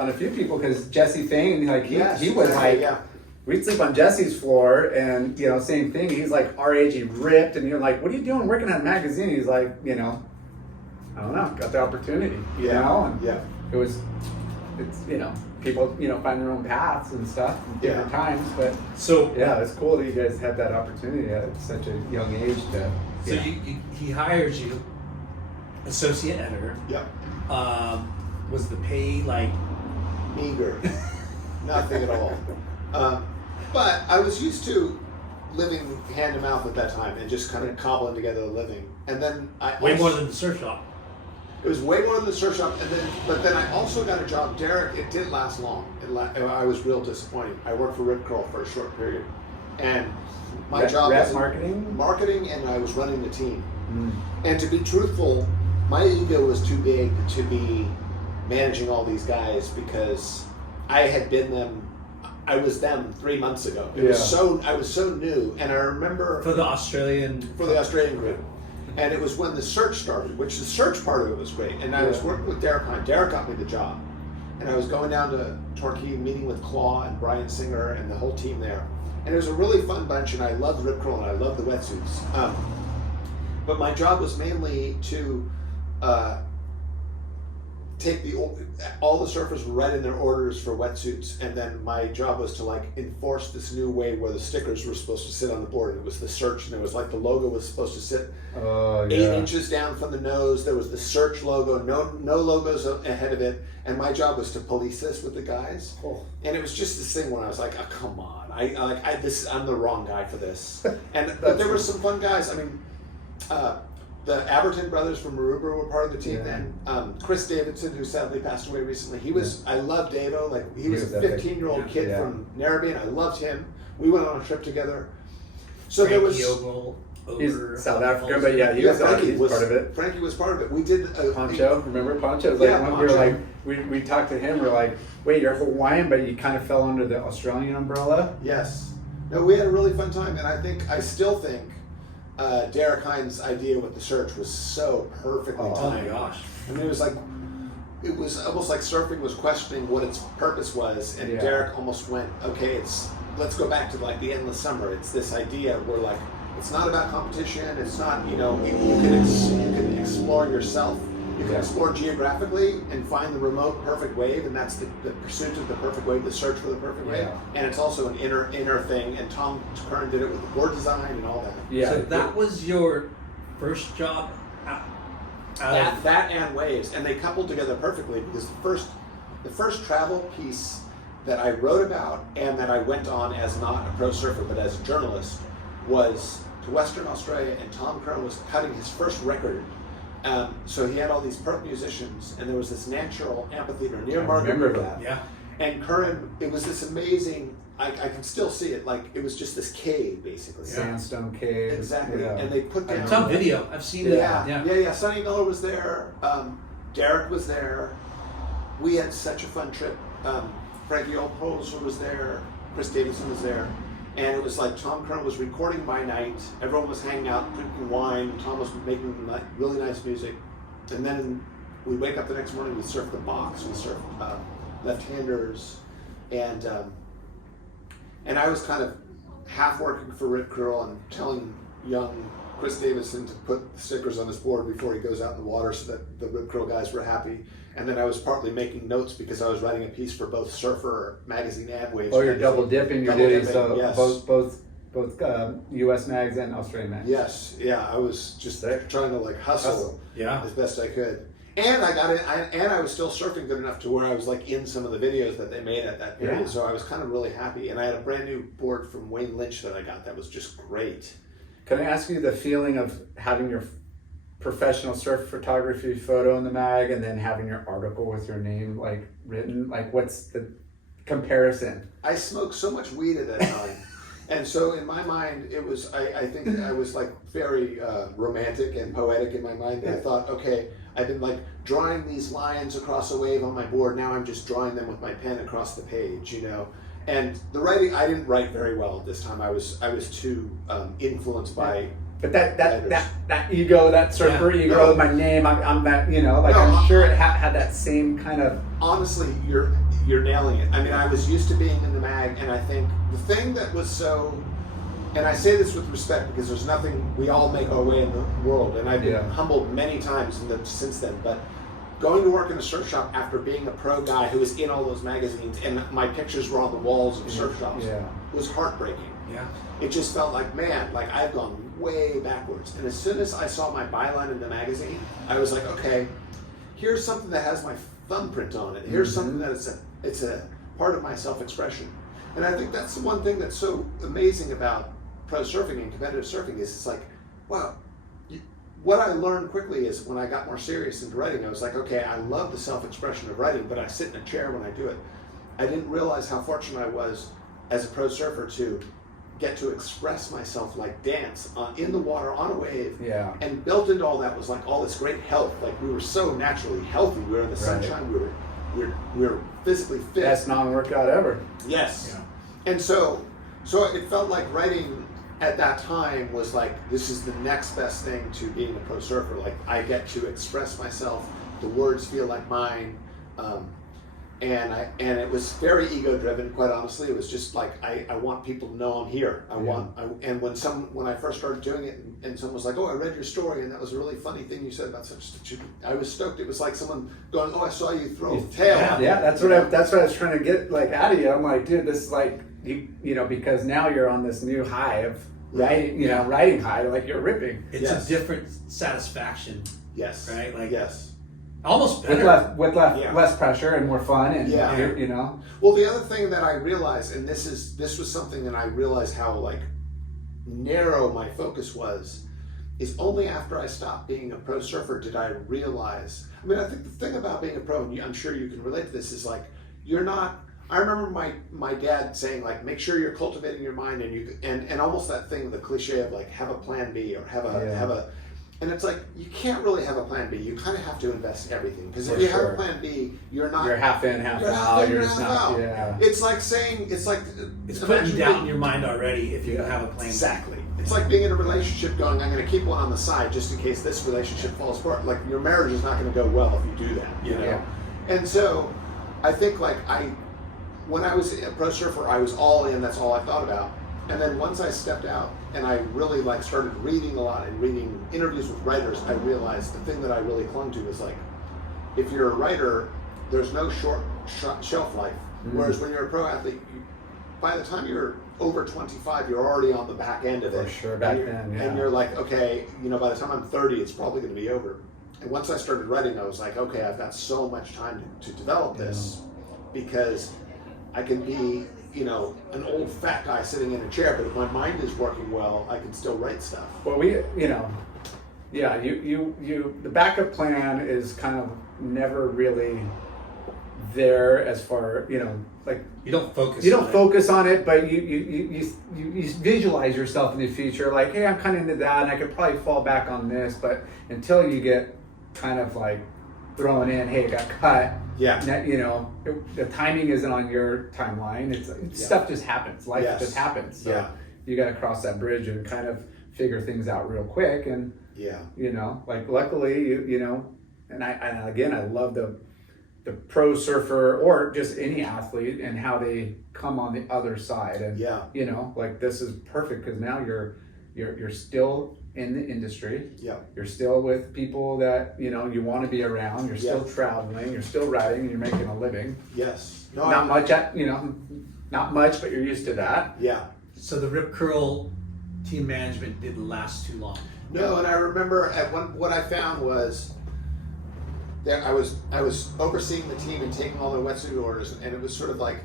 a few people, because Jesse Fain, like he was exactly, like, yeah. we'd sleep on Jesse's floor, and you know, same thing. He's like our age, he ripped, and you're like, what are you doing working at a magazine? He's like, you know, I don't know, got the opportunity, you know, and Yeah. it's you know, people, you know, find their own paths and stuff in different times, but So yeah, it's cool that you guys had that opportunity at such a young age to. So he hires you, associate editor. Yeah. Was the pay like? Meager. Nothing at all. But I was used to living hand to mouth at that time and just kind of cobbling together a living. And then Way more than the surf shop. it was way more than the surf shop. But then I also got a job. Derek, it didn't last long. I was real disappointed. I worked for Rip Curl for a short period, and my job rep was marketing. and I was running the team. Mm. And to be truthful, my ego was too big to be managing all these guys, because I had been them. I was them 3 months ago. I was so new, and I remember For the Australian. for the Australian group. And it was when the search started, which the search part of it was great. And I was working with Derek Hine. Derek got me the job. And I was going down to Torquay, meeting with Claw and Brian Singer and the whole team there. And it was a really fun bunch, and I loved Rip Curl and I loved the wetsuits. But my job was mainly to take all the surfers were writing their orders for wetsuits, and then my job was to like enforce this new way where the stickers were supposed to sit on the board. It was the search, and it was like the logo was supposed to sit 8 inches down from the nose. There was the search logo, no logos ahead of it, and my job was to police this with the guys. Oh. And it was just this thing when I was like, oh, come on, I'm the wrong guy for this. But there were some fun guys. I mean, the Aberton brothers from Maroubra were part of the team then. Chris Davidson, who sadly passed away recently, he was. I love Davo. Like he was a 15-year-old kid from Narrabeen. I loved him. We went on a trip together. So there was. He's South African, but yeah, he was part of it. Frankie was part of it. We did Poncho, remember Poncho? Was like Yeah, we Poncho. were like we talked to him. We're like, wait, you're Hawaiian, but you kind of fell under the Australian umbrella. Yes. No, we had a really fun time, and I still think Derek Hine's idea with the search was so perfectly timed. Oh my gosh! I mean, it was almost like surfing was questioning what its purpose was, and Derek almost went, okay, let's go back to like the endless summer. It's this idea where like it's not about competition. It's not, you can explore yourself. You can explore geographically and find the remote perfect wave, and that's the pursuit of the perfect wave, the search for the perfect wave. And it's also an inner thing. And Tom Curran did it with the board design and all that. Yeah. So that was your first job. That and waves, and they coupled together perfectly, because the first the first travel piece that I wrote about and that I went on as not a pro surfer but as a journalist was to Western Australia, and Tom Curran was cutting his first record. So he had all these perk musicians, and there was this natural amphitheater near Margaret River. Yeah. And Curran, it was this amazing, I can still see it, like it was just this cave basically. Sandstone cave. Exactly. Yeah. And they put down. It's on video. I've seen it. Yeah. Sonny Miller was there. Derek was there. We had such a fun trip. Frankie Olpolzer was there. Chris Davidson was there. And it was like Tom Curran was recording by night. Everyone was hanging out, drinking wine. Tom was making really nice music. And then we wake up the next morning, we surfed the box, we surfed left-handers. And I was kind of half working for Rip Curl and telling young Chris Davidson to put the stickers on his board before he goes out in the water so that the Rip Curl guys were happy. And then I was partly making notes because I was writing a piece for both Surfer magazine and Waves. Oh, you're double dipping your duties, so yes. both U.S. mags and Australian mags. Yes, yeah, I was just trying to like hustle as best I could. And I got it, and I was still surfing good enough to where I was like in some of the videos that they made at that period. Yeah. So I was kind of really happy. And I had a brand new board from Wayne Lynch that I got that was just great. Can I ask you the feeling of having your professional surf photography photo in the mag and then having your article with your name like written? Like, what's the comparison? I smoked so much weed at that time. And so in my mind, it was, I think I was like very romantic and poetic in my mind. I thought, okay, I've been like drawing these lines across a wave on my board. Now I'm just drawing them with my pen across the page, you know? And the writing, I didn't write very well at this time. I was too influenced by. But that ego, that surfer ego, my name, I'm that, you know, like I'm sure it had that same kind of. Honestly, you're nailing it. I mean, I was used to being in the mag, and I think the thing that was so, and I say this with respect because there's nothing, we all make our way in the world, and I've been humbled many times since then, but going to work in a surf shop after being a pro guy who was in all those magazines and my pictures were on the walls of surf shops was heartbreaking. Yeah. It just felt like, man, like I've gone way backwards. And as soon as I saw my byline in the magazine, I was like, okay, here's something that has my thumbprint on it. Here's something that it's a part of my self-expression. And I think that's the one thing that's so amazing about pro surfing and competitive surfing is it's like, wow, what I learned quickly is when I got more serious into writing, I was like, okay, I love the self-expression of writing, but I sit in a chair when I do it. I didn't realize how fortunate I was as a pro surfer to get to express myself like dance in the water on a wave. Yeah. And built into all that was like all this great health. Like we were so naturally healthy. We were in the sunshine. We were physically fit. Best non-workout ever. Yes. Yeah. And so it felt like writing at that time was like, this is the next best thing to being a pro surfer. Like I get to express myself. The words feel like mine. And it was very ego driven, quite honestly. It was just like I want people to know I'm here. And when I first started doing it and someone was like, oh, I read your story and that was a really funny thing you said about such. I was stoked. It was like someone going, oh, I saw you throw a tail. Yeah, that's what I was trying to get like out of you. I'm like, dude, this is like you know, because now you're on this new high of writing, writing high, like you're ripping. It's a different satisfaction. Yes. Right? Like yes. Almost better. With less pressure and more fun and you know. Well, the other thing that I realized, and this was something that I realized how like narrow my focus was, is only after I stopped being a pro surfer did I realize. I mean, I think the thing about being a pro, and I'm sure you can relate to this, is like you're not. I remember my dad saying like, make sure you're cultivating your mind and almost that thing, the cliche of like have a plan B or have a. And it's like, you can't really have a plan B. You kind of have to invest everything. Because if you have a plan B, you're not... You're half in, half out. You're just not... Yeah. It's like saying... It's putting down in your mind already if you have a plan B. Exactly. It's like being in a relationship going, I'm going to keep one on the side just in case this relationship falls apart. Like, your marriage is not going to go well if you do that, you know? Yeah. And so, I think like when I was a pro surfer, I was all in. That's all I thought about. And then once I stepped out and I really like started reading a lot and reading interviews with writers, I realized the thing that I really clung to was like, if you're a writer, there's no short shelf life. Whereas when you're a pro athlete, by the time you're over 25, you're already on the back end of it. For sure, back then, yeah. And you're like, okay, by the time I'm 30, it's probably going to be over. And once I started writing, I was like, okay, I've got so much time to develop this. because I can be, you know, an old fat guy sitting in a chair, but if my mind is working well, I can still write stuff. Well, you know, yeah, the backup plan is kind of never really there as far, you know, like You don't focus. you on don't it. focus on it, but you visualize yourself in the future, like, hey, I'm kind of into that, and I could probably fall back on this, but until you get kind of like thrown in, hey, it got cut. Yeah. You know, the timing isn't on your timeline. It's stuff just happens. Life Yes. just happens. So Yeah. you got to cross that bridge and kind of figure things out real quick. And Yeah. you know, like luckily, you know, and I love the pro surfer or just any athlete and how they come on the other side. And Yeah. you know, like this is perfect because now you're still in the industry. Yeah. You're still with people that, you know, you want to be around. You're still Yeah. traveling. You're still writing. And you're making a living. Yes. Not much, you know, not much, but you're used to that. Yeah. So the Rip Curl team management didn't last too long. No, and I remember what I found was that I was overseeing the team and taking all their wetsuit orders, and it was sort of like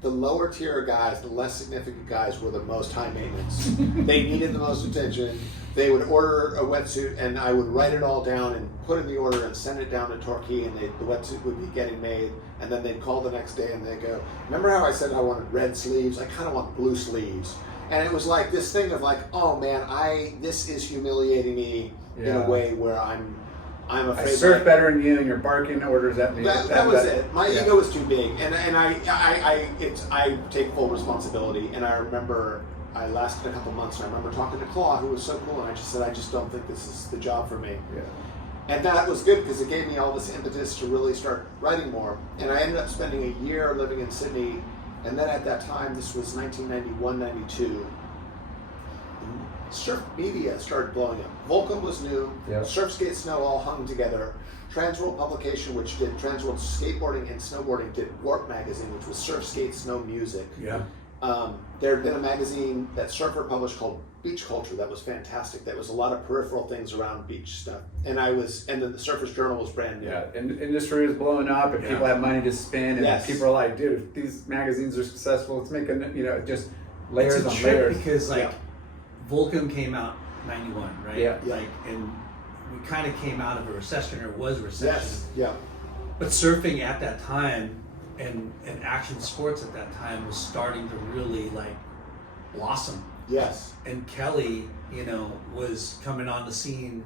the lower tier guys, the less significant guys, were the most high maintenance. They needed the most attention. They would order a wetsuit, and I would write it all down and put in the order and send it down to Torquay, and the wetsuit would be getting made. And then they'd call the next day and they'd go, "Remember how I said I wanted red sleeves? I kind of want blue sleeves." And it was like this thing of like, "Oh man, this is humiliating me in a Yeah. way where I'm afraid." I surf better than you, and you're barking orders at me. That was it. My yeah. ego was too big, and I take full responsibility. And I remember I lasted a couple months, and I remember talking to Claw, who was so cool, and I just said, "I just don't think this is the job for me." Yeah. And that was good because it gave me all this impetus to really start writing more. And I ended up spending a year living in Sydney, and then at that time, this was 1991, 92. Surf media started blowing up. Volcom was new. Yeah. Surf, Skate, Snow all hung together. Transworld Publication, which did Transworld Skateboarding and Snowboarding, did Warp Magazine, which was surf, skate, snow music. Yeah. There had been a magazine that Surfer published called Beach Culture that was fantastic. That was a lot of peripheral things around beach stuff. And then the Surfer's Journal was brand new. Yeah, and industry is blowing up, and Yeah. people have money to spend, and Yes. people are like, dude, if these magazines are successful, it's making, you know, just layers It's a on trip layers. because like Yeah. Volcom came out 91, right? Yeah. Like, and we kind of came out of a recession, or was a recession. Yes. Yeah. But surfing at that time and action sports at that time was starting to really like blossom. Yes. And Kelly, you know, was coming on the scene,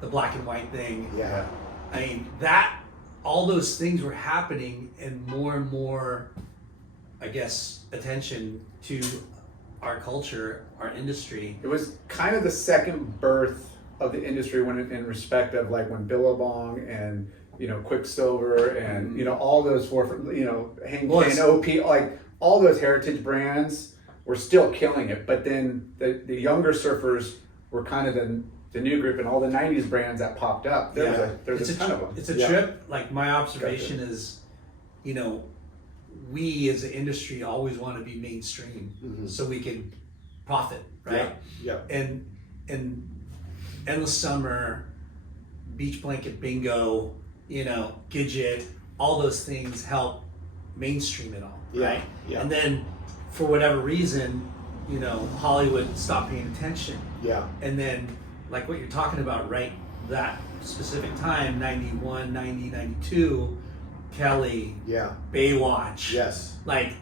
the black and white thing. Yeah. I mean, all those things were happening, and more, I guess, attention to our culture, our industry. It was kind of the second birth of the industry in respect of like when Billabong and, you know, Quicksilver and, you know, all those you know, Hank and OP, like all those heritage brands were still killing it. But then the younger surfers were kind of the new group, and all the 90s brands that popped up. There's a ton of them. It's a trip. Like, my observation is, you know, we as an industry always want to be mainstream so we can profit, right? Yeah. And Endless Summer, Beach Blanket Bingo, you know, Gidget, all those things help mainstream it all, right? Yeah. And then for whatever reason, you know, Hollywood stopped paying attention. Yeah. And then, like what you're talking about, right, that specific time, 91, 90, 92, Kelly, Yeah. Baywatch, Yes. like,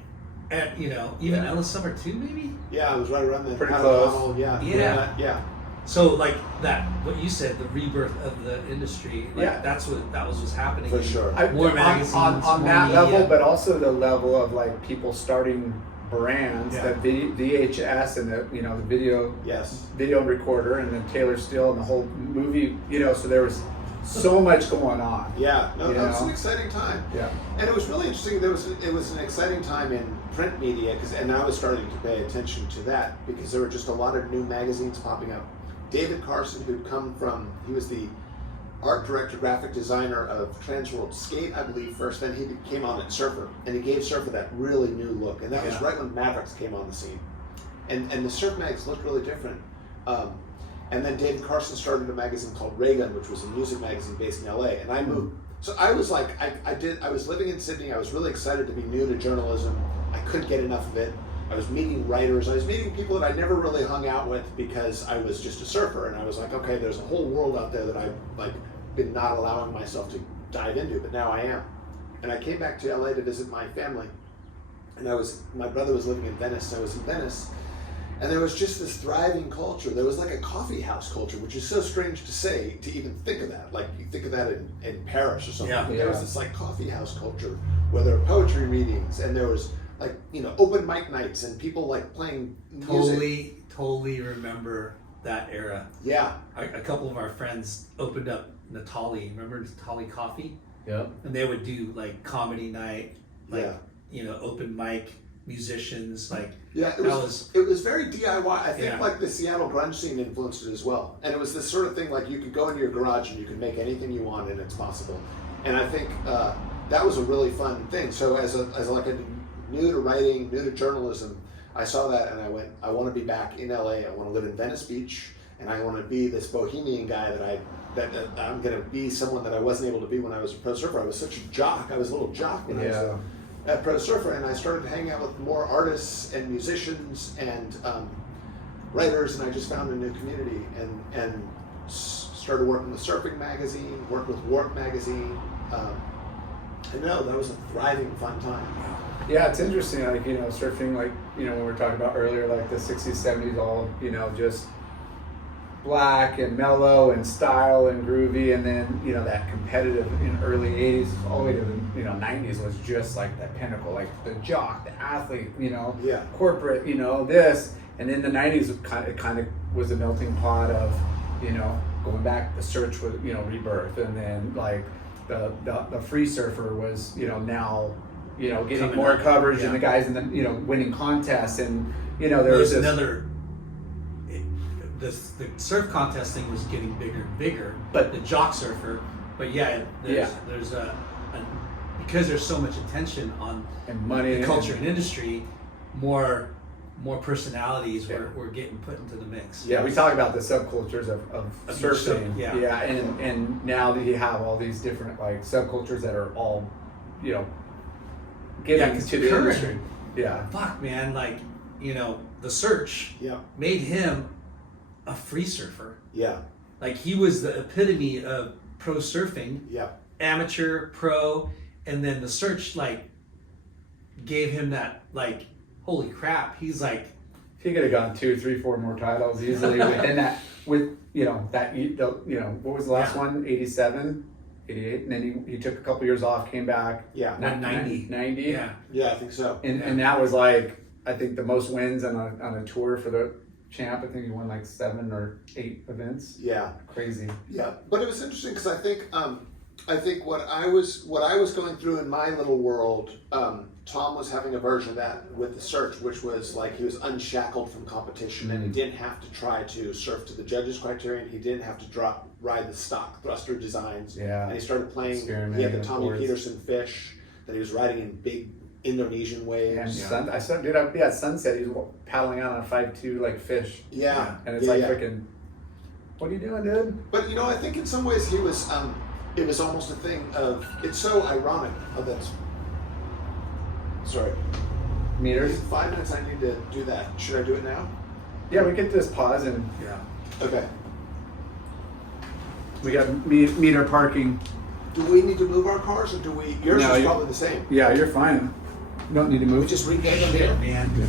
you know, even Endless Summer 2, maybe? Yeah, it was right around the Pretty Pat close. O'Connell, Yeah. Yeah. Yeah. So, like, that, what you said, the rebirth of the industry, like, Yeah. that was what's happening. For sure. More magazines, on more that media. level, but also the level of like people starting brands, Yeah. that VHS and the, you know, the video Yes. recorder, and then Taylor Still and the whole movie, you know, so there was so much going on. Yeah. No, You that was know? an exciting time. Yeah. And it was really interesting. It was an exciting time in print media, and I was starting to pay attention to that because there were just a lot of new magazines popping up. David Carson, he was the art director, graphic designer of Transworld Skate, I believe, first. Then he came on at Surfer, and he gave Surfer that really new look. And that was right when Mavericks came on the scene. And the surf mags looked really different. And then David Carson started a magazine called Raygun, which was a music magazine based in LA. And I moved So I was like, I was living in Sydney. I was really excited to be new to journalism. I couldn't get enough of it. I was meeting writers. I was meeting people that I never really hung out with because I was just a surfer. And I was like, okay, there's a whole world out there that I've like been not allowing myself to dive into, but now I am. And I came back to LA to visit my family. And my brother was living in Venice. I was in Venice. And there was just this thriving culture. There was like a coffee house culture, which is so strange to say, to even think of that. Like you think of that in Paris or something. Yeah. But there was this like coffee house culture where there were poetry readings and there was like, you know, open mic nights and people like playing music. Totally remember that era. Yeah. A couple of our friends opened up Natali. Remember Natali Coffee? Yep. And they would do like comedy night, like Yeah. you know, open mic musicians, like Yeah, it was very DIY. I think like the Seattle grunge scene influenced it as well. And it was this sort of thing like you could go into your garage and you could make anything you want and it's possible. And I think that was a really fun thing. So as like a new to writing, new to journalism, I saw that and I went, I want to be back in LA. I want to live in Venice Beach and I want to be this bohemian guy that I'm going to be someone that I wasn't able to be when I was a pro surfer. I was such a jock. I was a little jock when I was a pro surfer, and I started hanging out with more artists and musicians and writers, and I just found a new community and started working with Surfing Magazine, worked with Warp Magazine. And no, that was a thriving, fun time. Yeah, it's interesting, like, you know, surfing, like, you know, when we were talking about earlier, like the 60s, 70s, all, you know, just black and mellow and style and groovy, and then, you know, that competitive in early 80s all the way to the, you know, 90s was just like that pinnacle, like the jock, the athlete, you know, corporate, you know, this, and in the 90s it kind of was a melting pot of, you know, going back, the search was, you know, rebirth, and then like the free surfer was, you know, now, you know, getting more coverage and the guys in the, you know, winning contests, and, you know, there was this, another. The surf contest thing was getting bigger and bigger, but the jock surfer, but there's a because there's so much attention on and money the culture and industry, more personalities were getting put into the mix. Yeah, we talk about the subcultures of surfing. Yeah, and now that you have all these different like subcultures that are all, you know, giving to the industry. Yeah. Fuck, man, like, you know, the Search made him a free surfer. Yeah. Like he was the epitome of pro surfing. Yeah. Amateur, pro, and then the Search like gave him that like, holy crap, he's like, he could have gone 2, 3, 4 more titles easily within that, with, you know, that, you know, what was the last one? 87, 88, and then he took a couple years off, came back. Yeah. 90. Yeah, I think so. And that was like, I think the most wins on a tour for the champ. I think he won like 7 or 8 events. Yeah. Crazy. Yeah, but it was interesting because I think what I was going through in my little world, Tom was having a version of that with the Search, which was like he was unshackled from competition and he didn't have to try to surf to the judges' criterion. He didn't have to ride the stock thruster designs. Yeah. And he started playing. He had the Tommy Peterson fish that he was riding in big Indonesian waves. And I saw, dude, at sunset, he's paddling out on a 5'2" like fish. Yeah. And it's freaking, what are you doing, dude? But, you know, I think in some ways he was, it was almost a thing of, it's so ironic. Oh, that's, sorry. Meters? 5 minutes, I need to do that. Should I do it now? Yeah, we could just pause and. Yeah. Okay. We got meter parking. Do we need to move our cars or do we, yours is probably the same. Yeah, you're fine. You don't need to move. We just rename them here. Man. Good.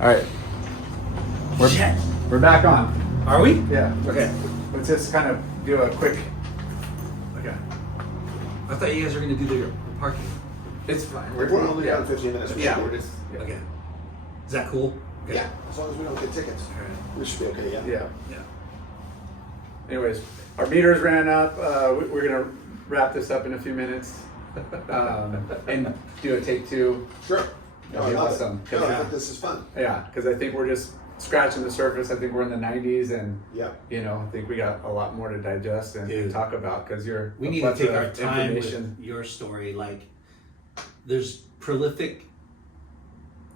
All right. We're back on. Are we? Yeah. Okay. Let's just kind of do a quick. Okay. I thought you guys were going to do the parking. It's fine. We're only on 15 minutes. We're just. Yeah. Okay. Is that cool? Okay. Yeah, as long as we don't get tickets. All right. We should be okay, yeah. Yeah. Anyways, our meters ran up. We're gonna wrap this up in a few minutes and do a take 2. Sure. That'd be awesome. No, I think this is fun. Yeah, because I think we're just scratching the surface. I think we're in the 90s, and yeah, I think we got a lot more to digest and talk about because we need to take our time with your story. Like, there's prolific,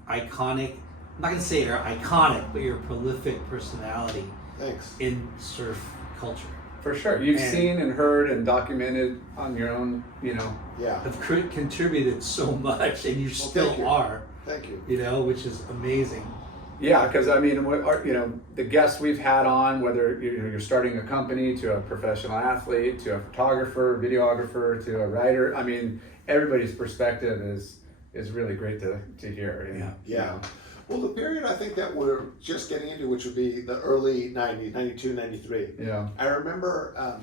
iconic I'm not gonna say you're iconic, but you're a prolific personality Thanks. in surf culture. For sure. You've And- seen and heard and documented on your own, you know. Yeah. Have contributed so much, and you still thank you. are. Thank you. You know, which is amazing. Yeah, because I mean, you know, the guests we've had on, whether you're starting a company, to a professional athlete, to a photographer, videographer, to a writer. I mean, everybody's perspective is really great to hear. Yeah. Yeah. Well, the period I think that we're just getting into, which would be the early 90s, 92, 93. Yeah. I remember,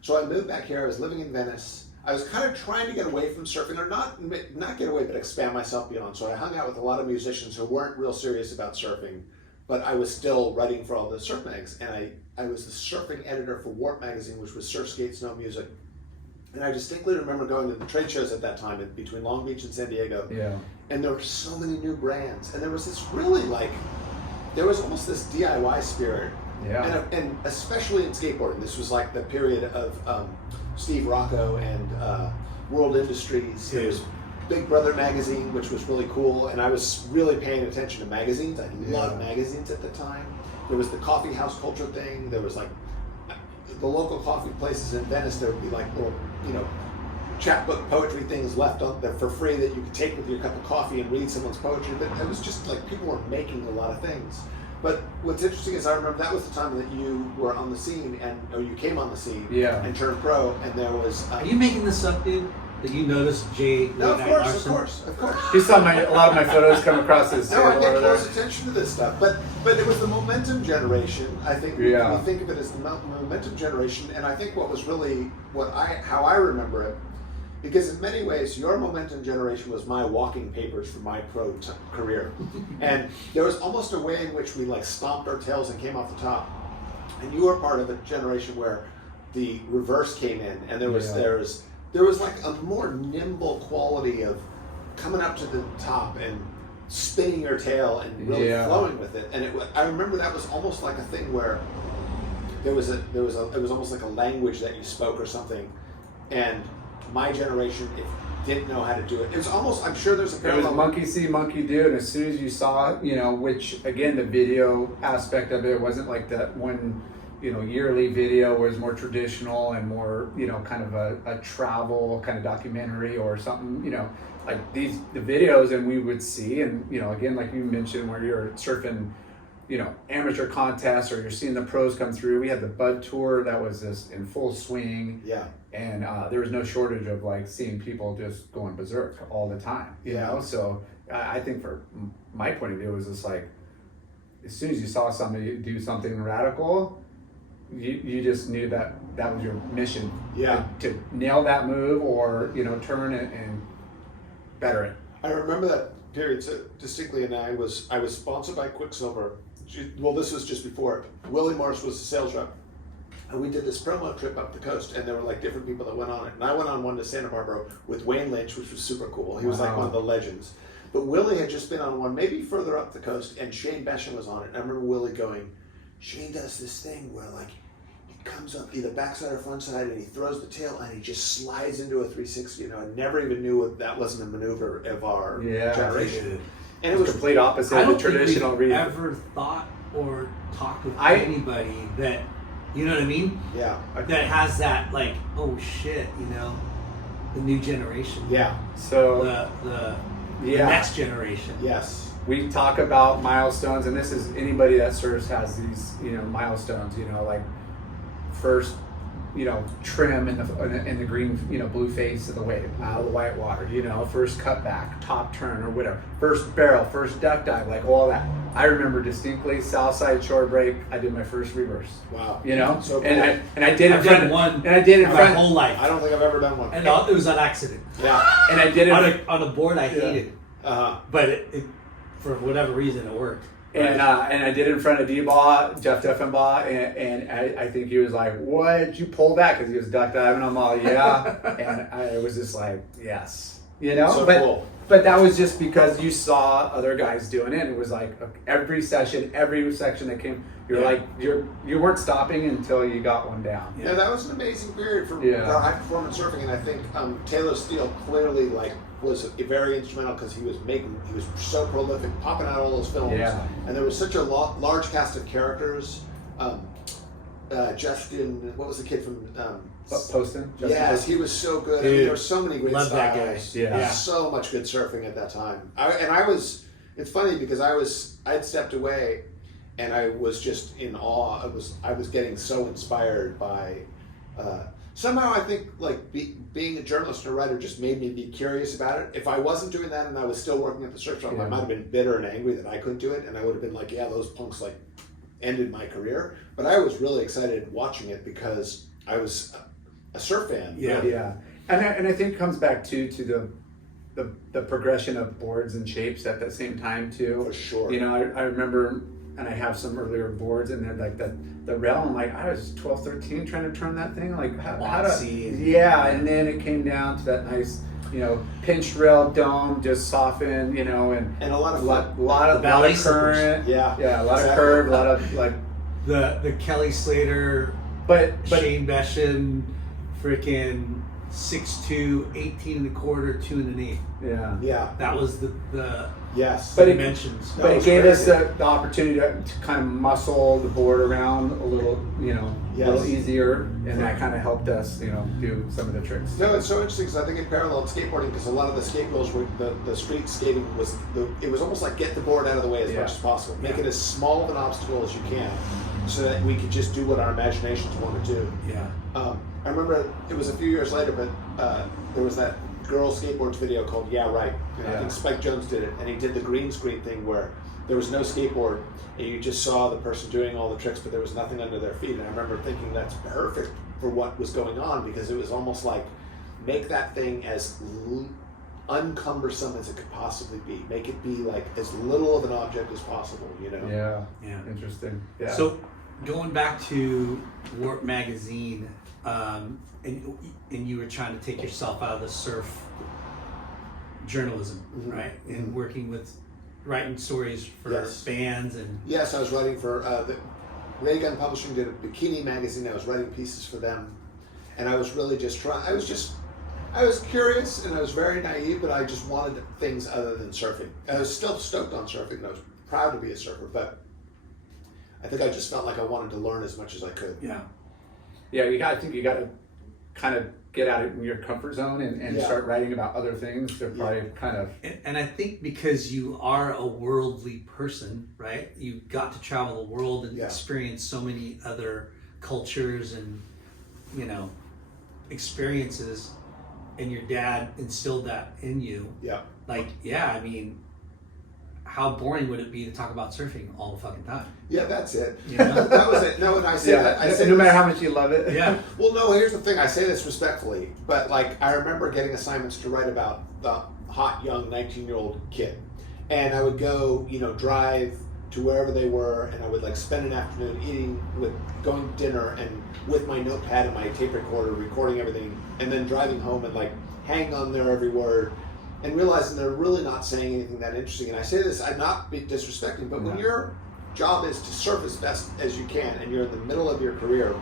so I moved back here. I was living in Venice. I was kind of trying to get away from surfing, or not get away, but expand myself beyond. So I hung out with a lot of musicians who weren't real serious about surfing, but I was still writing for all the surf mags. And I was the surfing editor for Warp magazine, which was Surf Skate Snow Music. And I distinctly remember going to the trade shows at that time between Long Beach and San Diego. Yeah. And there were so many new brands. And there was this really there was almost this DIY spirit. Yeah. And especially in skateboarding, this was like the period of Steve Rocco and World Industries. There was Big Brother magazine, which was really cool, and I was really paying attention to magazines. I loved magazines at the time. There was the coffee house culture thing. There was like the local coffee places in Venice. There would be like little, chapbook poetry things left on there for free that you could take with your cup of coffee and read someone's poetry. But it was just like people were making a lot of things. But what's interesting is I remember that was the time that you were on the scene, or you came on the scene, and turned pro, and there was. Are you making this up, dude? That you noticed Jay? No, of course. You saw a lot of my photos come across this. No, I pay close attention to this stuff, but it was the momentum generation. I think we think of it as the momentum generation, and I think what was really how I remember it. Because in many ways, your momentum generation was my walking papers for my pro career. And there was almost a way in which we stomped our tails and came off the top. And you were part of a generation where the reverse came in, and there was like a more nimble quality of coming up to the top and spinning your tail and really flowing with it. And I remember that was almost like a thing where it was almost like a language that you spoke or something. And my generation, didn't know how to do it. It was almost, I'm sure there's a parallel. It was monkey see, monkey do, and as soon as you saw, which again, the video aspect of it wasn't like that one, yearly video where it's more traditional and more, kind of a travel kind of documentary or something, like the videos, and we would see, and again, like you mentioned, where you're surfing, amateur contests, or you're seeing the pros come through. We had the Bud Tour that was just in full swing. Yeah. And there was no shortage of seeing people just going berserk all the time, you know? So I think for my point of view, it was just like, as soon as you saw somebody do something radical, you just knew that was your mission. Yeah. To nail that move or, turn it and better it. I remember that period so distinctly, and I was sponsored by Quicksilver. This was just before. Willie Morris was the sales rep. And we did this promo trip up the coast, and there were different people that went on it. And I went on one to Santa Barbara with Wayne Lynch, which was super cool. He was one of the legends. But Willie had just been on one maybe further up the coast, and Shane Besham was on it. And I remember Willie going, Shane does this thing where he comes up either backside or front side, and he throws the tail, and he just slides into a 360. I never even knew that wasn't a maneuver of our generation. And it was complete opposite of the traditional. I don't think we've ever thought or talked with anybody that, you know what I mean? Yeah. That has that oh shit, the new generation. Yeah. So the next generation. Yes. We talk about milestones, and this is anybody that surfs has these, milestones, first, trim in the green, blue face of the wave, out of the white water, first cutback, top turn or whatever, first barrel, first duck dive, all that. I remember distinctly Southside shore break. I did my first reverse. Wow. So cool. and I did it in one. And I did it my whole life. I don't think I've ever done one. And it was on accident. Yeah. And I did it on a board I hated. But it for whatever reason it worked. And I did it in front of D-Baugh, Jeff Deffenbaugh, and I think he was like, "What? Did you pull that?" Because he was duck diving. I'm all, "Yeah," and I was just like, "Yes," So but cool. But that was just because you saw other guys doing it. It was like every section that came, you're Yeah. like you weren't stopping until you got one down. Yeah, that was an amazing period for Yeah. high performance surfing, and I think Taylor Steele clearly was very instrumental because he was so prolific, popping out all those films, Yeah. and there was such a large cast of characters. Justin, what was the kid from? Poston? Justin Yes, Poston? he was so good. I Dude, mean, there were so many great love that guy. styles. Yeah. There was so much good surfing at that time. It's funny because I'd stepped away, and I was just in awe. I was getting so inspired by. Somehow I think like being a journalist and a writer just made me be curious about it. If I wasn't doing that and I was still working at the surf shop, I Yeah. might have been bitter and angry that I couldn't do it, and I would have been like, yeah, those punks like ended my career. But I was really excited watching it because I was a surf fan. Yeah. really. Yeah, and I think it comes back to the progression of boards and shapes at the same time too. For sure. You know, I remember, and I have some earlier boards, and they're like the rail. I'm like, I was 12, 13 trying to turn that thing. Like how to? Boxy. Yeah, and then it came down to that nice, pinched rail dome, just soften, and And a lot of lot of Ballet slippers. current. Yeah. Yeah, a lot of Exactly. curve, a lot of like, The Kelly Slater, but Shane Beshin, freaking 6'2", 18 and a quarter, 2 and an eighth. yeah. Yeah, that was the Yes. But it- dimensions. That But it was gave us crazy. the opportunity to kind of muscle the board around a little, a little Yes. easier, and that kind of helped us, do some of the tricks. No, it's so interesting because I think it paralleled skateboarding because a lot of the skate rules were the street skating it was almost like get the board out of the way as Yeah. much as possible, make Yeah. it as small of an obstacle as you can, so that we could just do what our imaginations want to do. Yeah. I remember it was a few years later, but there was that girl skateboards video called Yeah Right. And I Yeah. think Spike Jonze did it, and he did the green screen thing where there was no skateboard and you just saw the person doing all the tricks, but there was nothing under their feet. And I remember thinking that's perfect for what was going on because it was almost like make that thing as uncumbersome as it could possibly be. Make it be like as little of an object as possible, Yeah. Yeah. Interesting. Yeah. So going back to Warp Magazine, and you were trying to take yourself out of the surf journalism, Mhm. right? And Mhm. working with writing stories for Yes. bands and Yes, I was writing for the Ray Gun Publishing did a bikini magazine. I was writing pieces for them, and I was really just trying. I was curious and I was very naive, but I just wanted things other than surfing. I was still stoked on surfing and I was proud to be a surfer, but I think I just felt like I wanted to learn as much as I could. yeah. Yeah, I think you got to kind of get out of your comfort zone and Yeah. start writing about other things. They're probably kind of, And I think because you are a worldly person, right? You got to travel the world and Yeah. experience so many other cultures and, experiences, and your dad instilled that in you. Yeah. Like, yeah, I mean, how boring would it be to talk about surfing all the fucking time? Yeah, that's it. You know? That was it. No, and I say that. I say no matter this- how much you love it. Yeah. Well, no, here's the thing. I say this respectfully, but like I remember getting assignments to write about the hot young 19-year-old kid, and I would go, drive to wherever they were, and I would like spend an afternoon going to dinner, and with my notepad and my tape recorder, recording everything, and then driving home and like hanging on their every word, and realizing they're really not saying anything that interesting. And I say this, I'm not be disrespecting, but when your job is to surf as best as you can, and you're in the middle of your career,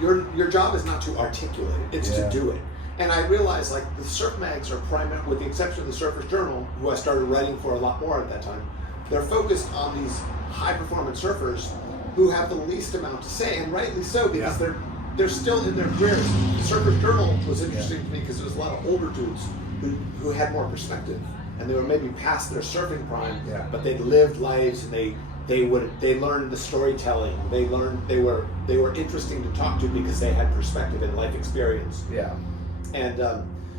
your job is not to articulate it; it's to do it. And I realized, like, the surf mags are primary, with the exception of the Surfer's Journal, who I started writing for a lot more at that time. They're focused on these high-performance surfers who have the least amount to say, and rightly so, because they're still in their careers. The Surfer's Journal was interesting to me because there was a lot of older dudes who had more perspective, and they were maybe past their surfing prime, but they'd lived lives, and they learned the storytelling. They were interesting to talk to because they had perspective and life experience. Yeah. And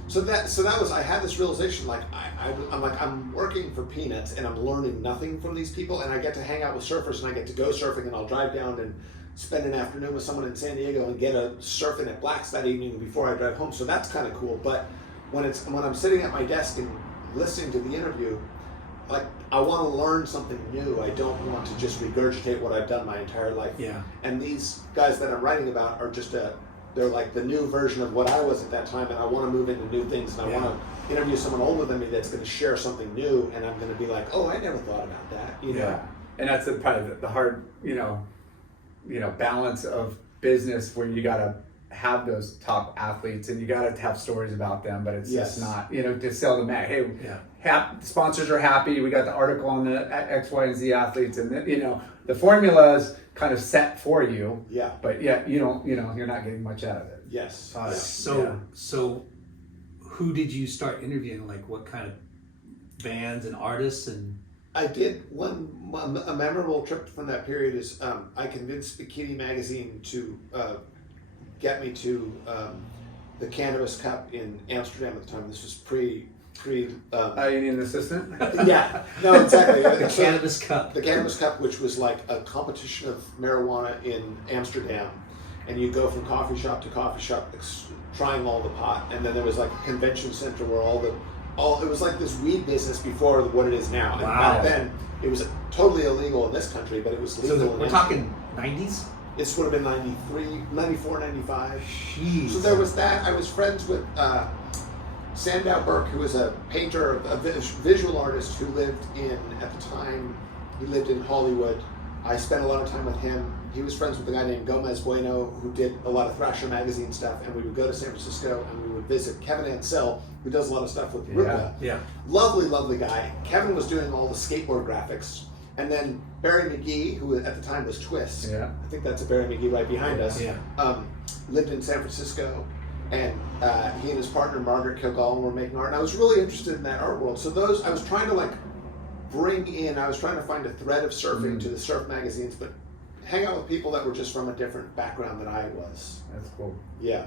so that was, I had this realization, like I'm working for peanuts and I'm learning nothing from these people, and I get to hang out with surfers and I get to go surfing, and I'll drive down and spend an afternoon with someone in San Diego and get a surfing at Black's that evening before I drive home. So that's kind of cool. But when I'm sitting at my desk and listening to the interview, like I want to learn something new. I don't want to just regurgitate what I've done my entire life. Yeah. And these guys that I'm writing about are just they're like the new version of what I was at that time, and I want to move into new things, and I want to interview someone older than me that's going to share something new, and I'm going to be like, oh, I never thought about that, you know. Yeah, and that's probably the hard, balance of business where you got to have those top athletes and you got to have stories about them, but it's just not, to sell the mag. Hey, sponsors are happy. We got the article on the X, Y, and Z athletes, and the formula is kind of set for you. Yeah. But you're not getting much out of it. Yes. So who did you start interviewing? Like what kind of bands and artists and? I did a memorable trip from that period is I convinced Bikini Magazine to get me to the Cannabis Cup in Amsterdam at the time. This was pre. You need an assistant? Yeah, no, exactly. The Cannabis Cup. The Cannabis Cup, which was like a competition of marijuana in Amsterdam, and you go from coffee shop to coffee shop, trying all the pot, and then there was like a convention center where it was like this weed business before what it is now. And back then, it was totally illegal in this country, but it was legal. So we're talking 90s? This would have been 93, 94, 95. Jeez. So there was that. I was friends with Sandow Burke, who was a painter, a visual artist who lived at the time, he lived in Hollywood. I spent a lot of time with him. He was friends with a guy named Gomez Bueno, who did a lot of Thrasher magazine stuff, and we would go to San Francisco and we would visit Kevin Ansell, who does a lot of stuff with Ruka. Yeah. Lovely, lovely guy. Kevin was doing all the skateboard graphics. And then Barry McGee, who at the time was Twist, I think that's a Barry McGee right behind us, lived in San Francisco. And he and his partner Margaret Kilgallen were making art, and I was really interested in that art world. So I was trying to I was trying to find a thread of surfing to the surf magazines, but hang out with people that were just from a different background than I was. That's cool. Yeah.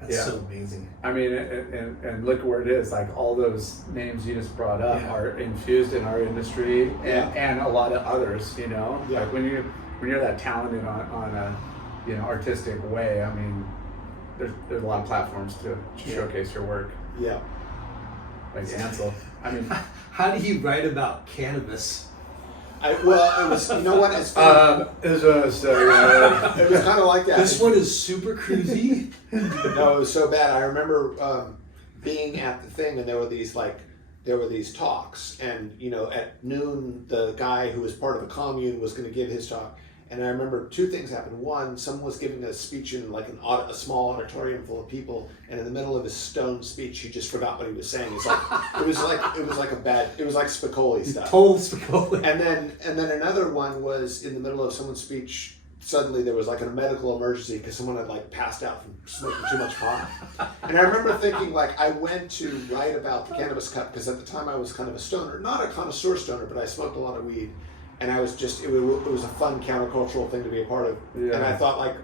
That's so amazing. I mean, and look where it is. Like all those names you just brought up are infused in our industry, and a lot of others. Like when you're that talented on a artistic way. I mean, there's a lot of platforms to showcase your work. Yeah. Like Ansel. I mean, how do you write about cannabis? It was, you know what? It's funny. It was kind of like that. This one is super cruisy. No, it was so bad. I remember being at the thing, and there were these talks, and at noon, the guy who was part of the commune was going to give his talk. And I remember two things happened. One, someone was giving a speech in like a small auditorium full of people, and in the middle of his stone speech, he just forgot what he was saying. It was like Spicoli stuff. Total Spicoli. And then another one was in the middle of someone's speech. Suddenly there was like a medical emergency because someone had like passed out from smoking too much pot. And I remember thinking I went to write about the Cannabis Cup because at the time I was kind of a stoner, not a connoisseur stoner, but I smoked a lot of weed. And I was it was a fun countercultural thing to be a part of. Yeah. And I thought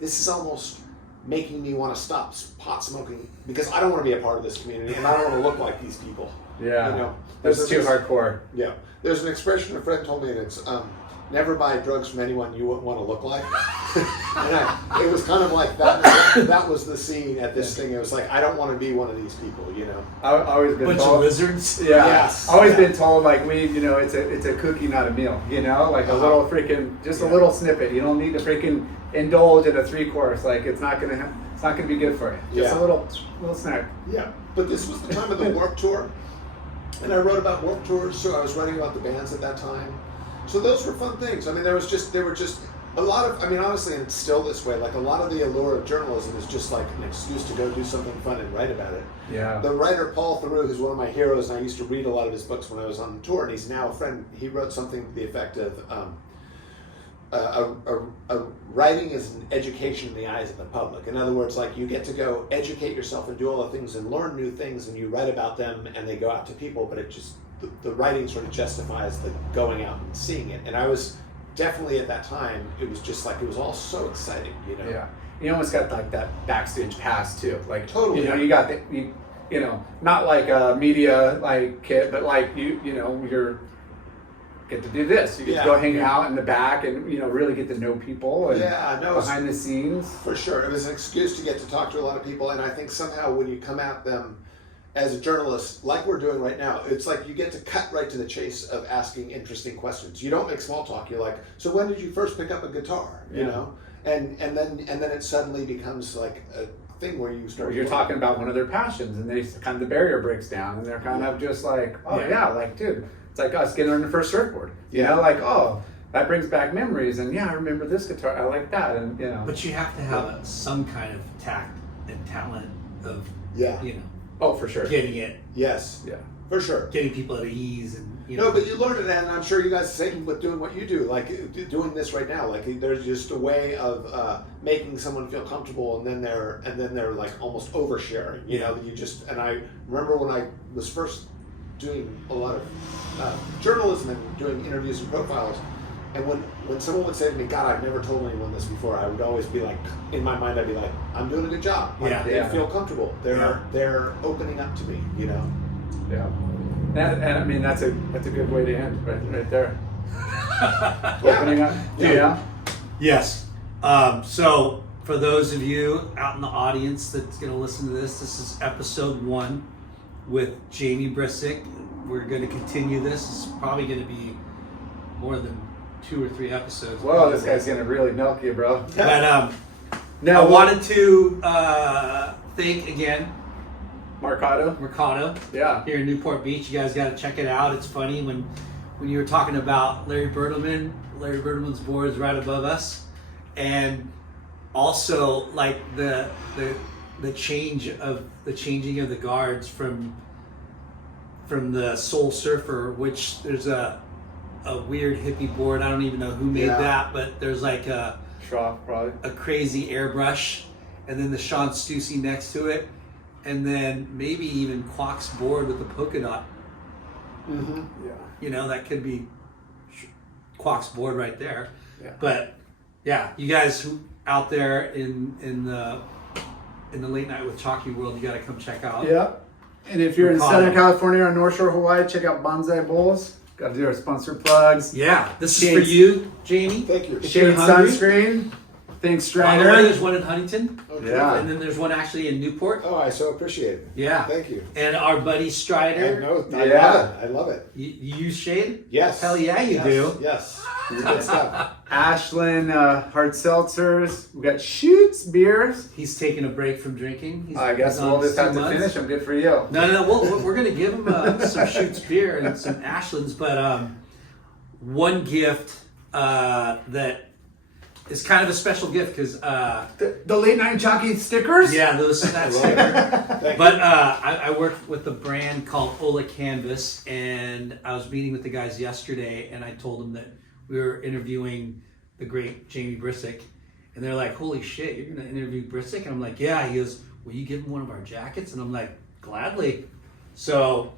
this is almost making me want to stop pot smoking because I don't want to be a part of this community and I don't want to look like these people. Yeah. That's too hardcore. Yeah. There's an expression a friend told me, and it's never buy drugs from anyone you wouldn't want to look like. And it was kind of like that. That was the scene at this thing. It was like, I don't want to be one of these people, I've always been bunch told, of wizards. Yeah. Yes. Always been told weed, it's a cookie, not a meal. Like a little freaking, just a little snippet. You don't need to freaking indulge in a 3-course. Like it's not gonna be good for you. Just a little snack. Yeah. But this was the time of the Warped Tour, and I wrote about Warped Tours, so I was writing about the bands at that time. So those were fun things. I mean, there were just a lot of, honestly, and it's still this way, a lot of the allure of journalism is just like an excuse to go do something fun and write about it. Yeah. The writer Paul Theroux, who's one of my heroes, and I used to read a lot of his books when I was on the tour, and he's now a friend. He wrote something to the effect of, writing is an education in the eyes of the public. In other words, you get to go educate yourself and do all the things and learn new things, and you write about them, and they go out to people, but it just, the writing sort of justifies the going out and seeing it. And I was definitely at that time, it was just it was all so exciting, Yeah. You almost got that backstage pass too. Totally. You got not like a media kit, but you're get to do this. You get to go hang out in the back and really get to know people and behind the scenes. For sure. It was an excuse to get to talk to a lot of people, and I think somehow when you come at them as a journalist, like we're doing right now, it's like you get to cut right to the chase of asking interesting questions. You don't make small talk. You're like, so when did you first pick up a guitar? You know? and then it suddenly becomes like a thing where you start. Or you're talking about one of their passions, and they kind of the barrier breaks down, and they're kind of just like, oh yeah, like dude, it's like us getting on the first surfboard. You know, like oh, that brings back memories, and yeah, I remember this guitar, I like that, and you know. But you have to have some kind of tact and talent of you know. Oh, for sure. Getting it. Yes. Yeah. For sure. Getting people at ease and you know. No, but you learn it, and I'm sure you guys the same with doing what you do, like doing this right now. Like there's just a way of making someone feel comfortable, and then they're like almost oversharing. You know, you just and I remember when I was first doing a lot of journalism and doing interviews and profiles, and when someone would say to me, "God, I've never told anyone this before," I would always be like, in my mind, I'd be like, "I'm doing a good job. Like, they feel comfortable. They're opening up to me." You know. Yeah. And I mean that's a good way to end right there. Opening up. Yeah. Yes. So for those of you out in the audience that's going to listen to this is episode 1 with Jaime Brisick. We're going to continue this. It's probably going to be more than 2 or 3 episodes. Whoa, this guy's going to really milk you, bro. But I wanted to thank again Mercado. Yeah. Here in Newport Beach. You guys got to check it out. It's funny when you were talking about Larry Bertelman's board is right above us, and also like the changing of the guards from the Soul Surfer, which there's a weird hippie board. I don't even know who made that, but there's like a Schroff, probably a crazy airbrush, and then the Sean Stussy next to it. And then maybe even Quack's board with the polka dot. Mm-hmm. Yeah. You know, that could be Quack's board right there. Yeah. But yeah, you guys who out there in the late night with Chalky world, you got to come check out. Yeah. And if you're Mercado. in Southern California or North Shore Hawaii, check out Bonsai Bowls. Got to do our sponsor plugs. Yeah, this is for you, Jamie. Thank you. If you're Shade hungry. Sunscreen. Thanks, By the way, Strider. there's one in Huntington. Okay. Yeah. And then there's one actually in Newport. Oh, I so appreciate it. Yeah. Thank you. And our buddy Strider. I love it. You use shade? Yes. Hell yeah, you do. Yes. Good stuff. Ashland Hard Seltzers. We got Shoots beers. He's taking a break from drinking. I guess he's we'll on just have 2 to months. finish them. Good for you. No, we're going to give him some Shoots beer and some Ashlands, but one gift that is kind of a special gift because The late night jockey stickers. yeah, that sticker. But I work with a brand called Ola Canvas, and I was meeting with the guys yesterday, and I told them that we were interviewing the great Jaime Brisick, and they're like, "Holy shit, you're going to interview Brisick?" And I'm like, "Yeah." He goes, "Will you give him one of our jackets?" And I'm like, "Gladly." So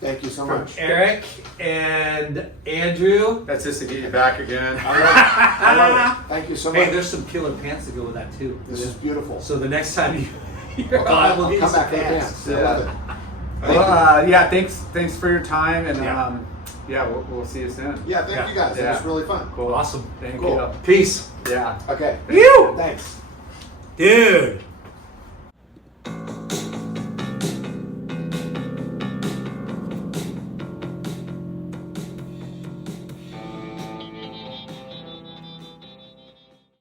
Thank you so from much. Eric and Andrew. That's just to get you back again. I love it. Thank you so much. Hey, there's some killer pants to go with that too. This is beautiful. So the next time you're I'll on, we'll get you come some back for the pants. pants. I love it. Well, yeah. Thanks for your time, and Yeah. we'll see you soon. Yeah, thank you guys. It was really fun. Cool. Awesome. Thank Cool. you. Peace. Yeah. Okay. You. Thanks. Dude.